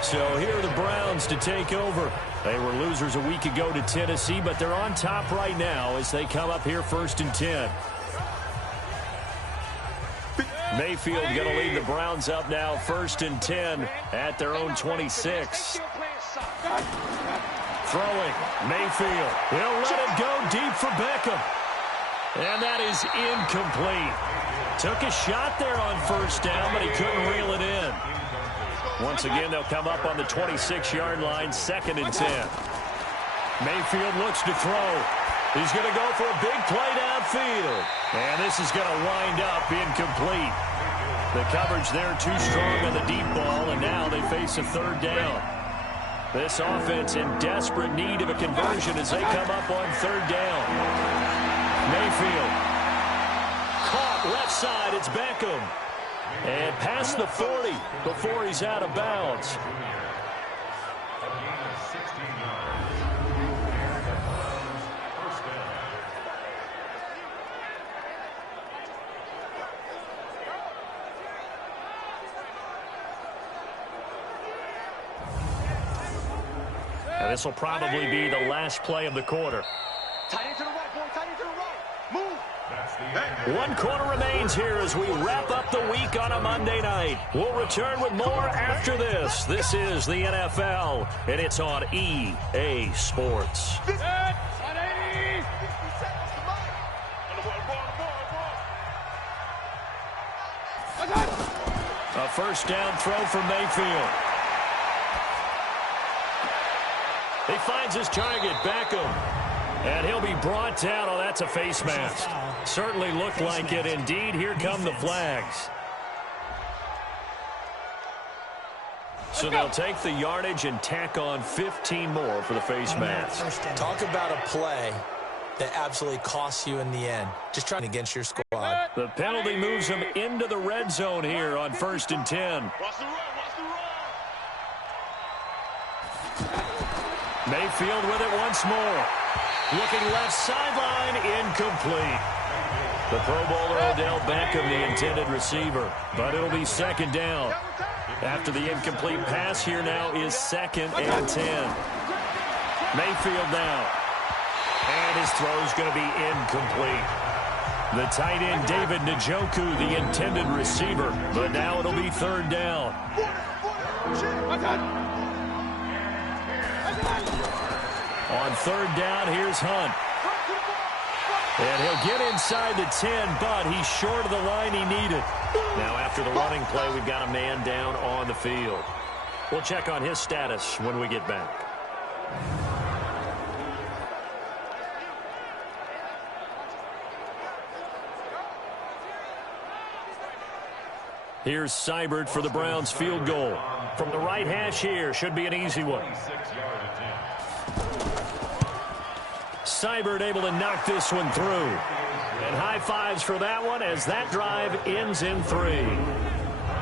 So here are the Browns to take over. They were losers a week ago to Tennessee, but they're on top right now as they come up here 1st and 10. Mayfield going to lead the Browns up now 1st and 10 at their own 26. Throwing, Mayfield. He'll let it go deep for Beckham. And that is incomplete. Took a shot there on 1st down, but he couldn't reel it in. Once again, they'll come up on the 26-yard line, 2nd and 10. Mayfield looks to throw. He's going to go for a big play downfield. And this is going to wind up incomplete. The coverage there too strong on the deep ball, and now they face a 3rd down. This offense in desperate need of a conversion as they come up on 3rd down. Mayfield. Caught left side, it's Beckham. And past the 40 before he's out of bounds. And this will probably be the last play of the quarter. Tight end to the right, boy. Tight end to the right. Move. One quarter remains here as we wrap up the week on a Monday night. We'll return with more after this. This is the NFL, and it's on EA Sports. A first down throw for Mayfield. He finds his target, Beckham. And he'll be brought down. Oh, that's a face mask. Certainly looked like it. Indeed, here come the flags. So they'll take the yardage and tack on 15 more for the face mask. Talk about a play that absolutely costs you in the end. Just trying against your squad. The penalty moves him into the red zone here on 1st and 10. Mayfield with it once more. Looking left sideline, incomplete. The Pro Bowler Odell Beckham, the intended receiver. But it'll be 2nd down. After the incomplete pass, here now is 2nd and 10. Mayfield now. And his throw's going to be incomplete. The tight end, David Njoku, the intended receiver. But now it'll be 3rd down. On 3rd down, here's Hunt. And he'll get inside the 10, but he's short of the line he needed. Now after the running play, we've got a man down on the field. We'll check on his status when we get back. Here's Seibert for the Browns field goal. From the right hash here, should be an easy one. Seibert able to knock this one through. And high fives for that one as that drive ends in 3.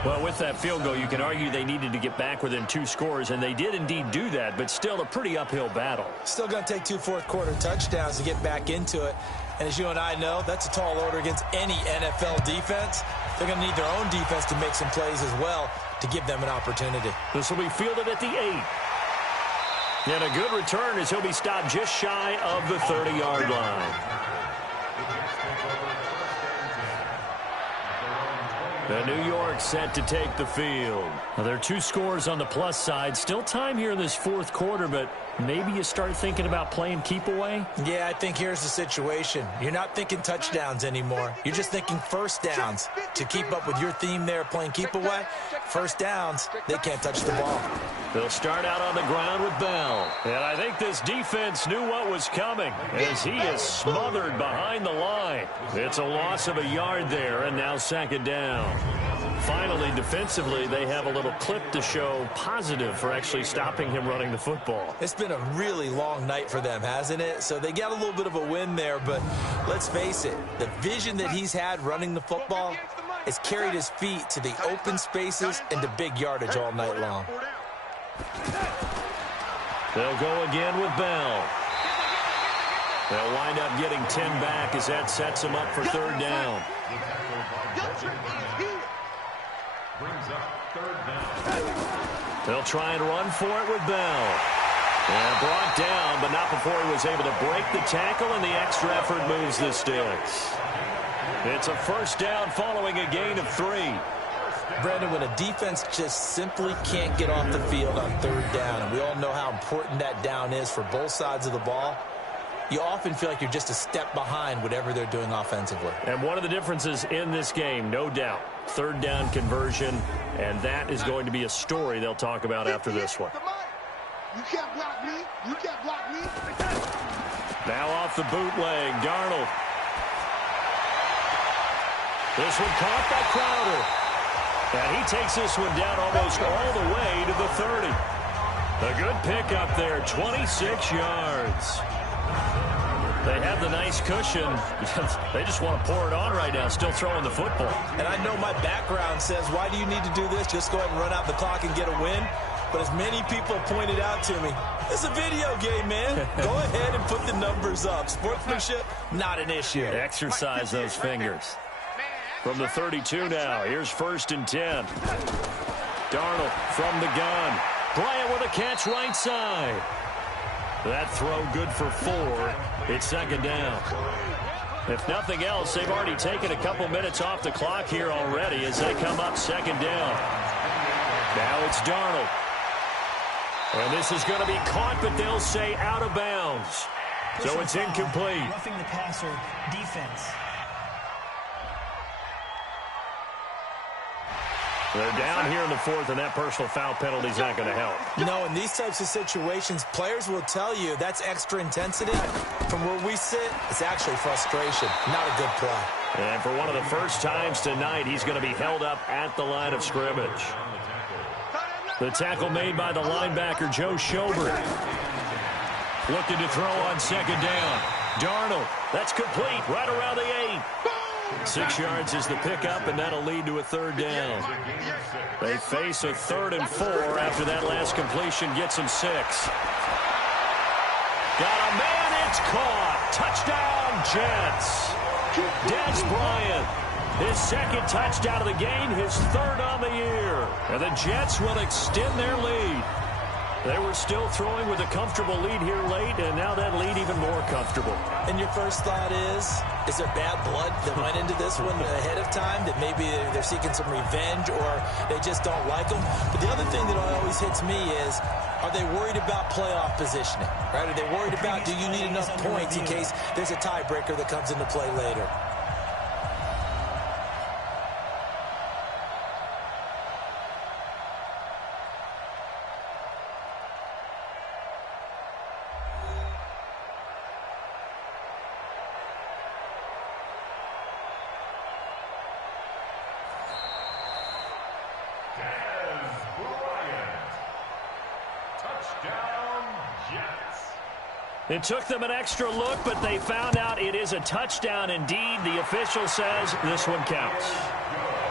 Well, with that field goal, you can argue they needed to get back within 2 scores, and they did indeed do that, but still a pretty uphill battle. Still going to take 2 fourth-quarter touchdowns to get back into it. And as you and I know, that's a tall order against any NFL defense. They're going to need their own defense to make some plays as well to give them an opportunity. This will be fielded at the 8. And a good return as he'll be stopped just shy of the 30-yard line. The New York set to take the field. Well, there are 2 scores on the plus side. Still time here in this 4th quarter, but maybe you start thinking about playing keep away? Yeah, I think here's the situation. You're not thinking touchdowns anymore. You're just thinking first downs. To keep up with your theme there, playing keep away, first downs, they can't touch the ball. They'll start out on the ground with Bell. And I think this defense knew what was coming as he is smothered behind the line. It's a loss of a yard there, and now 2nd down. Finally, defensively, they have a little clip to show positive for actually stopping him running the football. It's been a really long night for them, hasn't it? So they got a little bit of a win there, but let's face it, the vision that he's had running the football has carried his feet to the open spaces and to big yardage all night long. They'll go again with Bell. They'll wind up getting 10 back as that sets them up for 3rd down. They'll try and run for it with Bell. And brought down, but not before he was able to break the tackle, and the extra effort moves the sticks. It's a 1st down following a gain of 3. Brandon, when a defense just simply can't get off the field on 3rd down, and we all know how important that down is for both sides of the ball, you often feel like you're just a step behind whatever they're doing offensively. And one of the differences in this game, no doubt, 3rd down conversion, and that is going to be a story they'll talk about after this one. You can't block me. You can't block me. Now off the bootleg, Darnold. This one caught by Crowder. And he takes this one down almost all the way to the 30. A good pickup there, 26 yards. They have the nice cushion. They just want to pour it on right now, still throwing the football. And I know my background says, why do you need to do this? Just go ahead and run out the clock and get a win. But as many people pointed out to me, it's a video game, man. Go ahead and put the numbers up. Sportsmanship, not an issue. Exercise those fingers. From the 32 now, here's 1st and 10. Darnold from the gun. Bryant with a catch right side. That throw good for 4. It's 2nd down. If nothing else, they've already taken a couple minutes off the clock here already as they come up 2nd down. Now it's Darnold. And this is going to be caught, but they'll say out of bounds. So it's incomplete. Roughing the passer defense. They're down here in the fourth, and that personal foul penalty is not going to help. No, in these types of situations, players will tell you that's extra intensity. From where we sit, it's actually frustration, not a good play. And for one of the first times tonight, he's going to be held up at the line of scrimmage. The tackle made by the linebacker, Joe Schobert. Looking to throw on second down. Darnold, that's complete, right around the 8. 6 yards is the pickup, and that'll lead to a third down. They face a 3rd and 4 after that last completion gets them 6. Got a man, it's caught. Touchdown, Jets. Des Bryant, his 2nd touchdown of the game, his 3rd on the year. And the Jets will extend their lead. They were still throwing with a comfortable lead here late, and now that lead even more comfortable. And your first thought is there bad blood that went into this one ahead of time, that maybe they're seeking some revenge or they just don't like them? But the other thing that always hits me is, are they worried about playoff positioning? Right? Are they worried about, do you need enough points in case there's a tiebreaker that comes into play later? It took them an extra look, but they found out it is a touchdown indeed. The official says this one counts.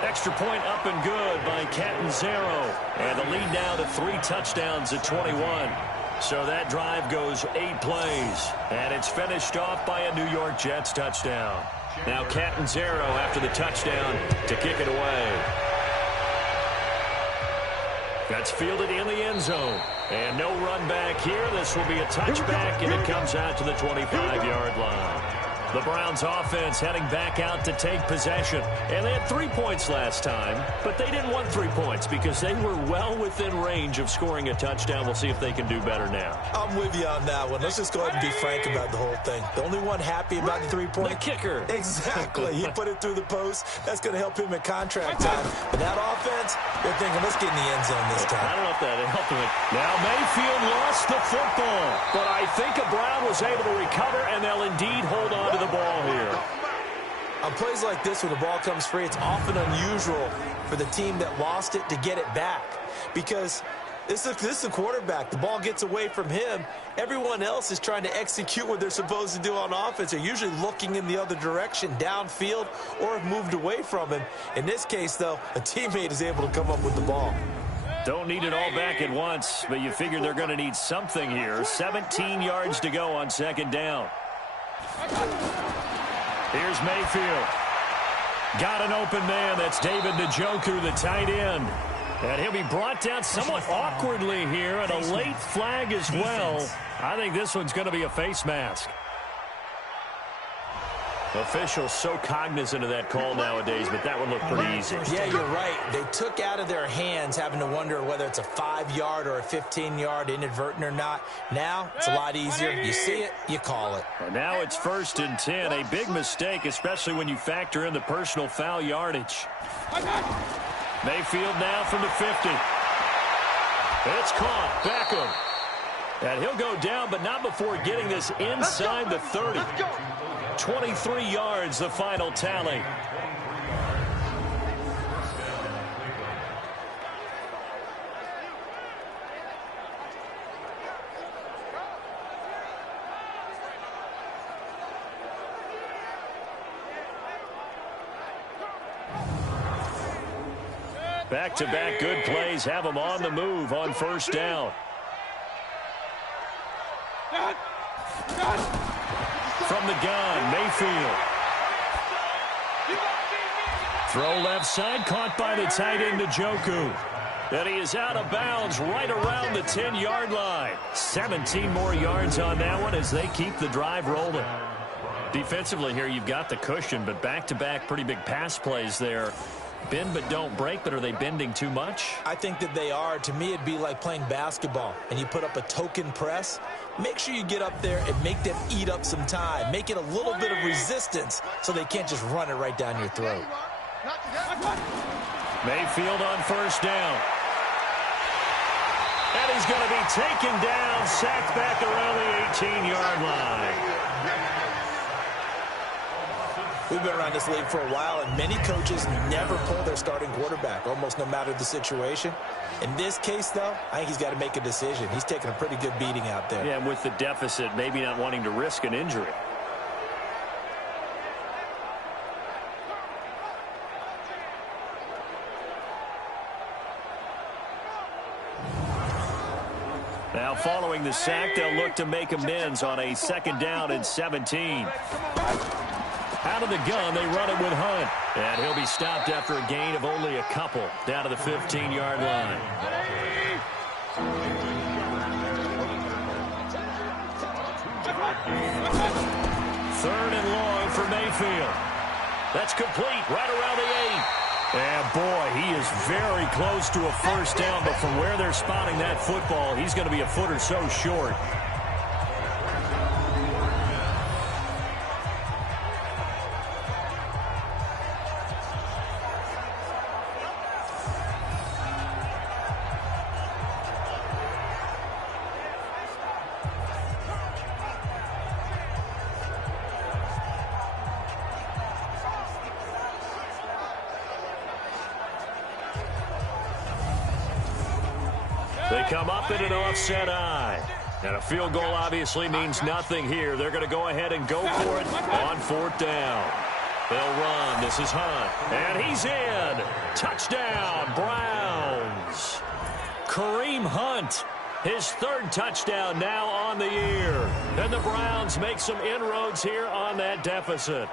Extra point up and good by Catanzaro. And the lead now to 3 touchdowns at 21. So that drive goes 8 plays. And it's finished off by a New York Jets touchdown. Now Catanzaro after the touchdown to kick it away. That's fielded in the end zone. And no run back here. This will be a touchback, and it comes out to the 25-yard line. The Browns offense heading back out to take possession. And they had 3 points last time, but they didn't want 3 points because they were well within range of scoring a touchdown. We'll see if they can do better now. I'm with you on that one. Let's just go ahead and be frank about the whole thing. The only one happy about the 3-point? The kicker. Exactly. He put it through the post. That's going to help him at contract time. But that offense, they're thinking, let's get in the end zone this time. I don't know if that helped him. Now Mayfield lost the football, but I think a Brown was able to recover, and they'll indeed hold on to the ball here. On plays like this, when the ball comes free, it's often unusual for the team that lost it to get it back, because this is the quarterback. The ball gets away from him. Everyone else is trying to execute what they're supposed to do on offense. They're usually looking in the other direction, downfield, or have moved away from him. In this case, though, a teammate is able to come up with the ball. Don't need it all back at once, but you figure they're going to need something here. 17 yards to go on second down. Here's Mayfield. Got an open man. That's David Njoku, the tight end. And he'll be brought down somewhat awkwardly here, and a late flag as well. I think this one's going to be a face mask. Officials so cognizant of that call nowadays, but that one looked pretty easy. Yeah, you're right. They took out of their hands having to wonder whether it's a 5-yard or a 15-yard inadvertent or not. Now, it's a lot easier. You see it, you call it. And now it's 1st and 10. A big mistake, especially when you factor in the personal foul yardage. Mayfield now from the 50. It's caught. Beckham. And he'll go down, but not before getting this inside the 30. 23 yards, the final tally. Back-to-back good plays have them on the move on first down. From the gun, Mayfield. Throw left side, caught by the tight end, Njoku. And he is out of bounds right around the 10-yard line. 17 more yards on that one as they keep the drive rolling. Defensively here, you've got the cushion, but back-to-back pretty big pass plays there. Bend but don't break, but are they bending too much? I think that they are. To me, it'd be like playing basketball, and you put up a token press. Make sure you get up there and make them eat up some time. Make it a little bit of resistance so they can't just run it right down your throat. Mayfield on first down. And he's going to be taken down, sacked back around the 18-yard line. We've been around this league for a while, and many coaches never pull their starting quarterback, almost no matter the situation. In this case, though, I think he's got to make a decision. He's taking a pretty good beating out there. Yeah, and with the deficit, maybe not wanting to risk an injury. Now, following the sack, they'll look to make amends on a 2nd down and 17. Out of the gun, they run it with Hunt. And he'll be stopped after a gain of only a couple down to the 15-yard line. Third and long for Mayfield. That's complete right around the 8. And, boy, he is very close to a first down, but from where they're spotting that football, he's going to be a foot or so short. They come up in an offset eye. And a field goal obviously means nothing here. They're going to go ahead and go for it on 4th down. They'll run. This is Hunt. And he's in. Touchdown, Browns. Kareem Hunt, his 3rd touchdown now on the year. And the Browns make some inroads here on that deficit.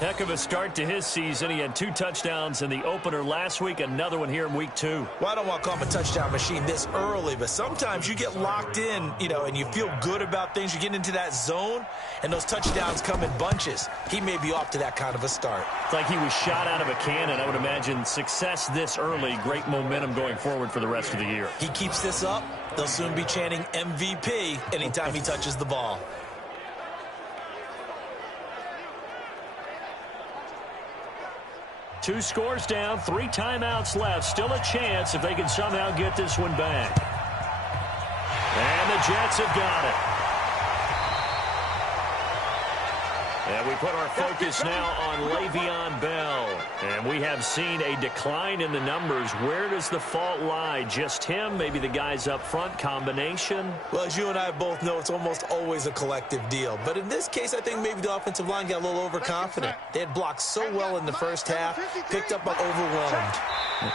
Heck of a start to his season. He had 2 touchdowns in the opener last week, another one here in week 2. Well, I don't want to call him a touchdown machine this early, but sometimes you get locked in, and you feel good about things. You get into that zone, and those touchdowns come in bunches. He may be off to that kind of a start. It's like he was shot out of a cannon. I would imagine success this early, great momentum going forward for the rest of the year. He keeps this up, they'll soon be chanting MVP anytime he touches the ball. 2 scores down, 3 timeouts left. Still a chance if they can somehow get this one back. And the Jets have got it. And we put our focus now on Le'Veon Bell. And we have seen a decline in the numbers. Where does the fault lie? Just him? Maybe the guys up front? Combination? Well, as you and I both know, it's almost always a collective deal. But in this case, I think maybe the offensive line got a little overconfident. They had blocked so well in the first half, picked up overwhelmed.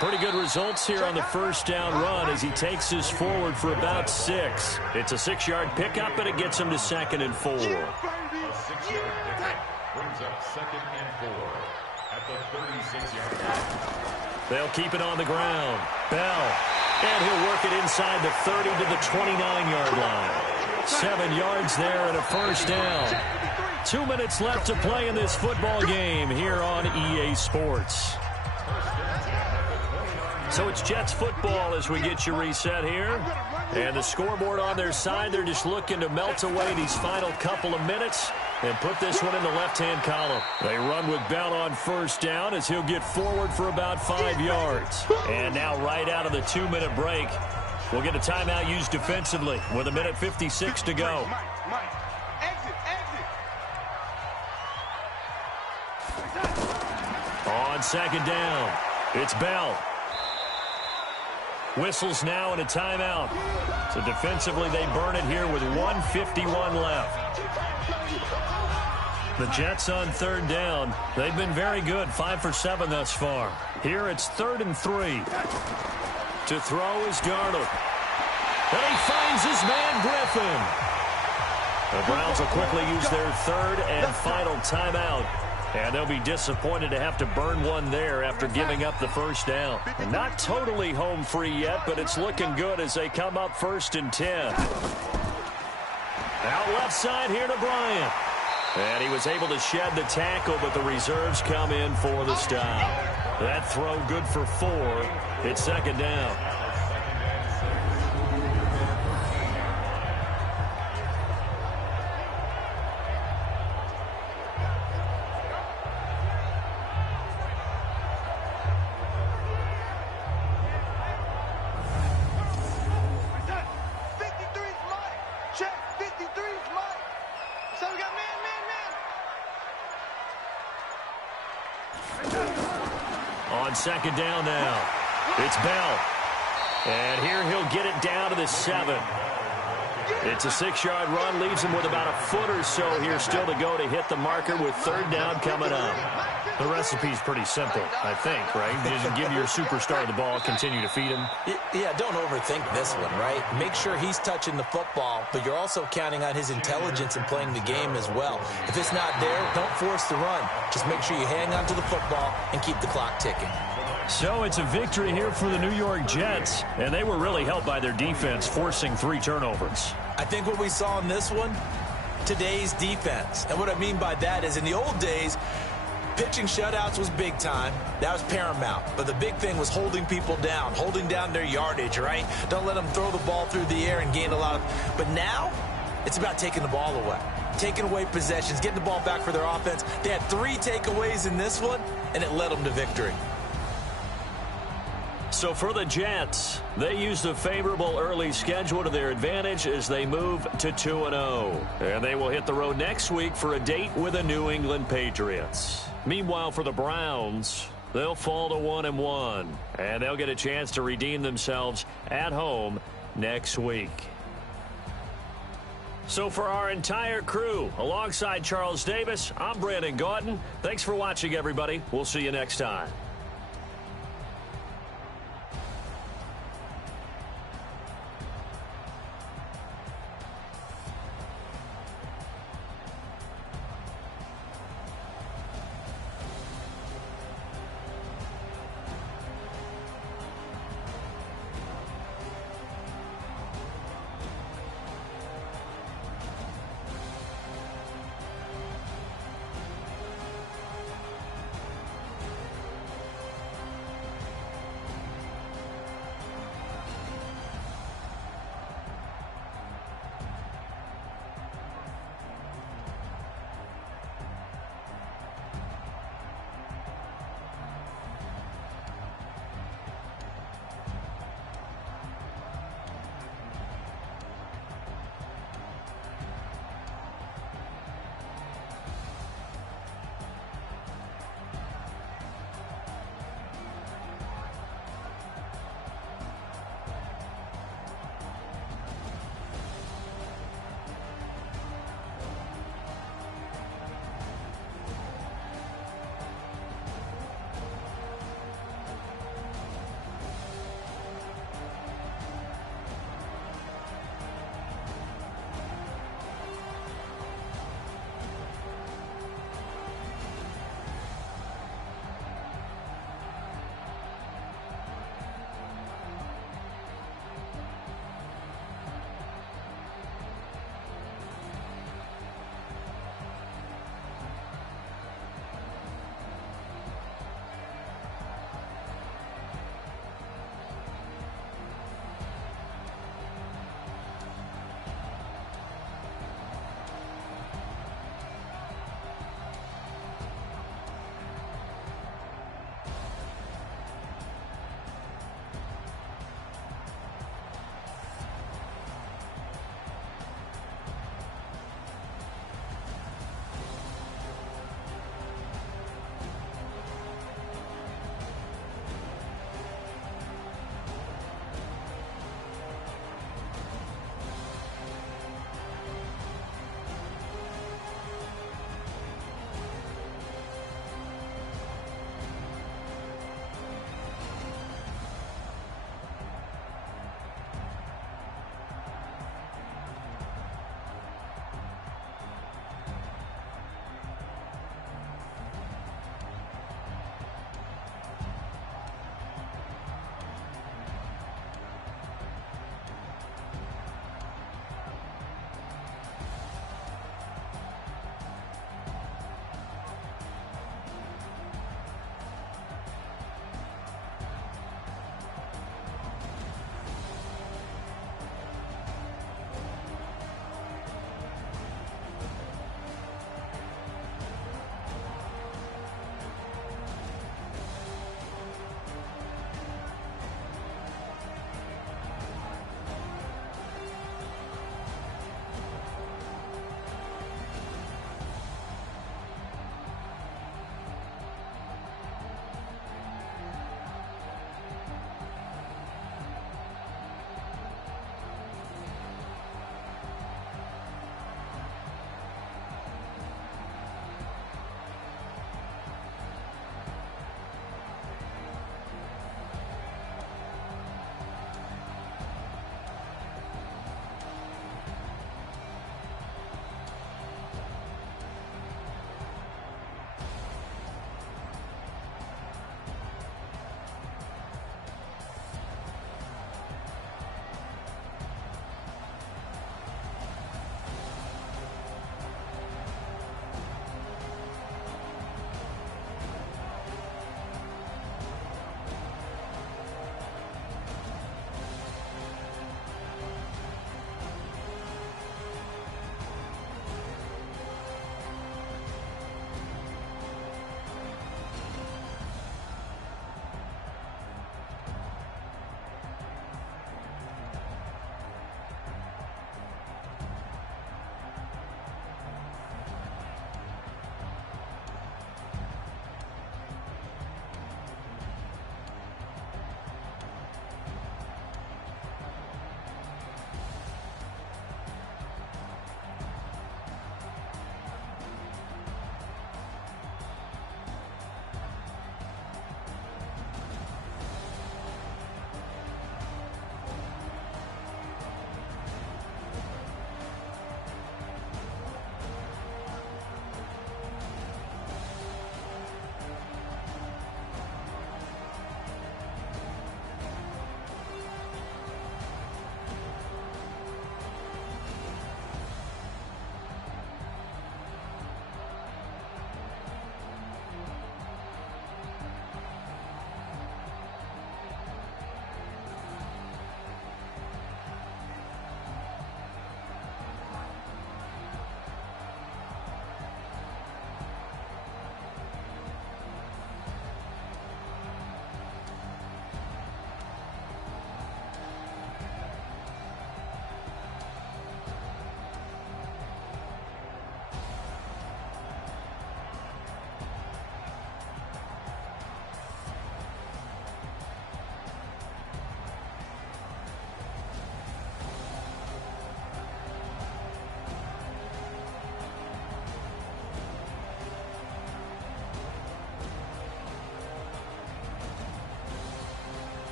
Pretty good results here on the first down run as he takes this forward for about 6. It's a 6-yard pickup, and it gets him to 2nd and 4. Brings up 2nd and 4 at the 36-yard line. They'll keep it on the ground. Bell. And he'll work it inside the 30 to the 29-yard line. 7 yards there and a first down. 2 minutes left to play in this football game here on EA Sports. So it's Jets football as we get you reset here. And the scoreboard on their side, they're just looking to melt away these final couple of minutes and put this one in the left-hand column. They run with Bell on first down as he'll get forward for about 5 yards. And now right out of the 2-minute break, we'll get a timeout used defensively with 1:56 to go. On 2nd down, it's Bell. Whistles now and a timeout. So defensively, they burn it here with 1:51 left. The Jets on 3rd down. They've been very good, 5 for 7 thus far. Here it's 3rd and 3. To throw is Darnold. And he finds his man Griffin. The Browns will quickly use their 3rd and final timeout. And they'll be disappointed to have to burn one there after giving up the first down. And not totally home free yet, but it's looking good as they come up 1st and 10. Out left side here to Bryant. And he was able to shed the tackle, but the reserves come in for the stop. That throw good for 4. It's 2nd down. On second down now, it's Bell. And here he'll get it down to the 7. It's a 6-yard run, leaves him with about a foot or so here still to go to hit the marker with third down coming up. The recipe's pretty simple, I think, right? You just give your superstar the ball, continue to feed him. Yeah, don't overthink this one, right? Make sure he's touching the football, but you're also counting on his intelligence in playing the game as well. If it's not there, don't force the run. Just make sure you hang on to the football and keep the clock ticking. So it's a victory here for the New York Jets, and they were really helped by their defense, forcing 3 turnovers. I think what we saw in this one, today's defense. And what I mean by that is in the old days, pitching shutouts was big time. That was paramount. But the big thing was holding people down, holding down their yardage, right? Don't let them throw the ball through the air and gain a lot of... But now, it's about taking the ball away. Taking away possessions, getting the ball back for their offense. They had 3 takeaways in this one, and it led them to victory. So for the Jets, they used a favorable early schedule to their advantage as they move to 2-0. And they will hit the road next week for a date with the New England Patriots. Meanwhile, for the Browns, they'll fall to 1-1. And they'll get a chance to redeem themselves at home next week. So for our entire crew, alongside Charles Davis, I'm Brandon Gautin. Thanks for watching, everybody. We'll see you next time.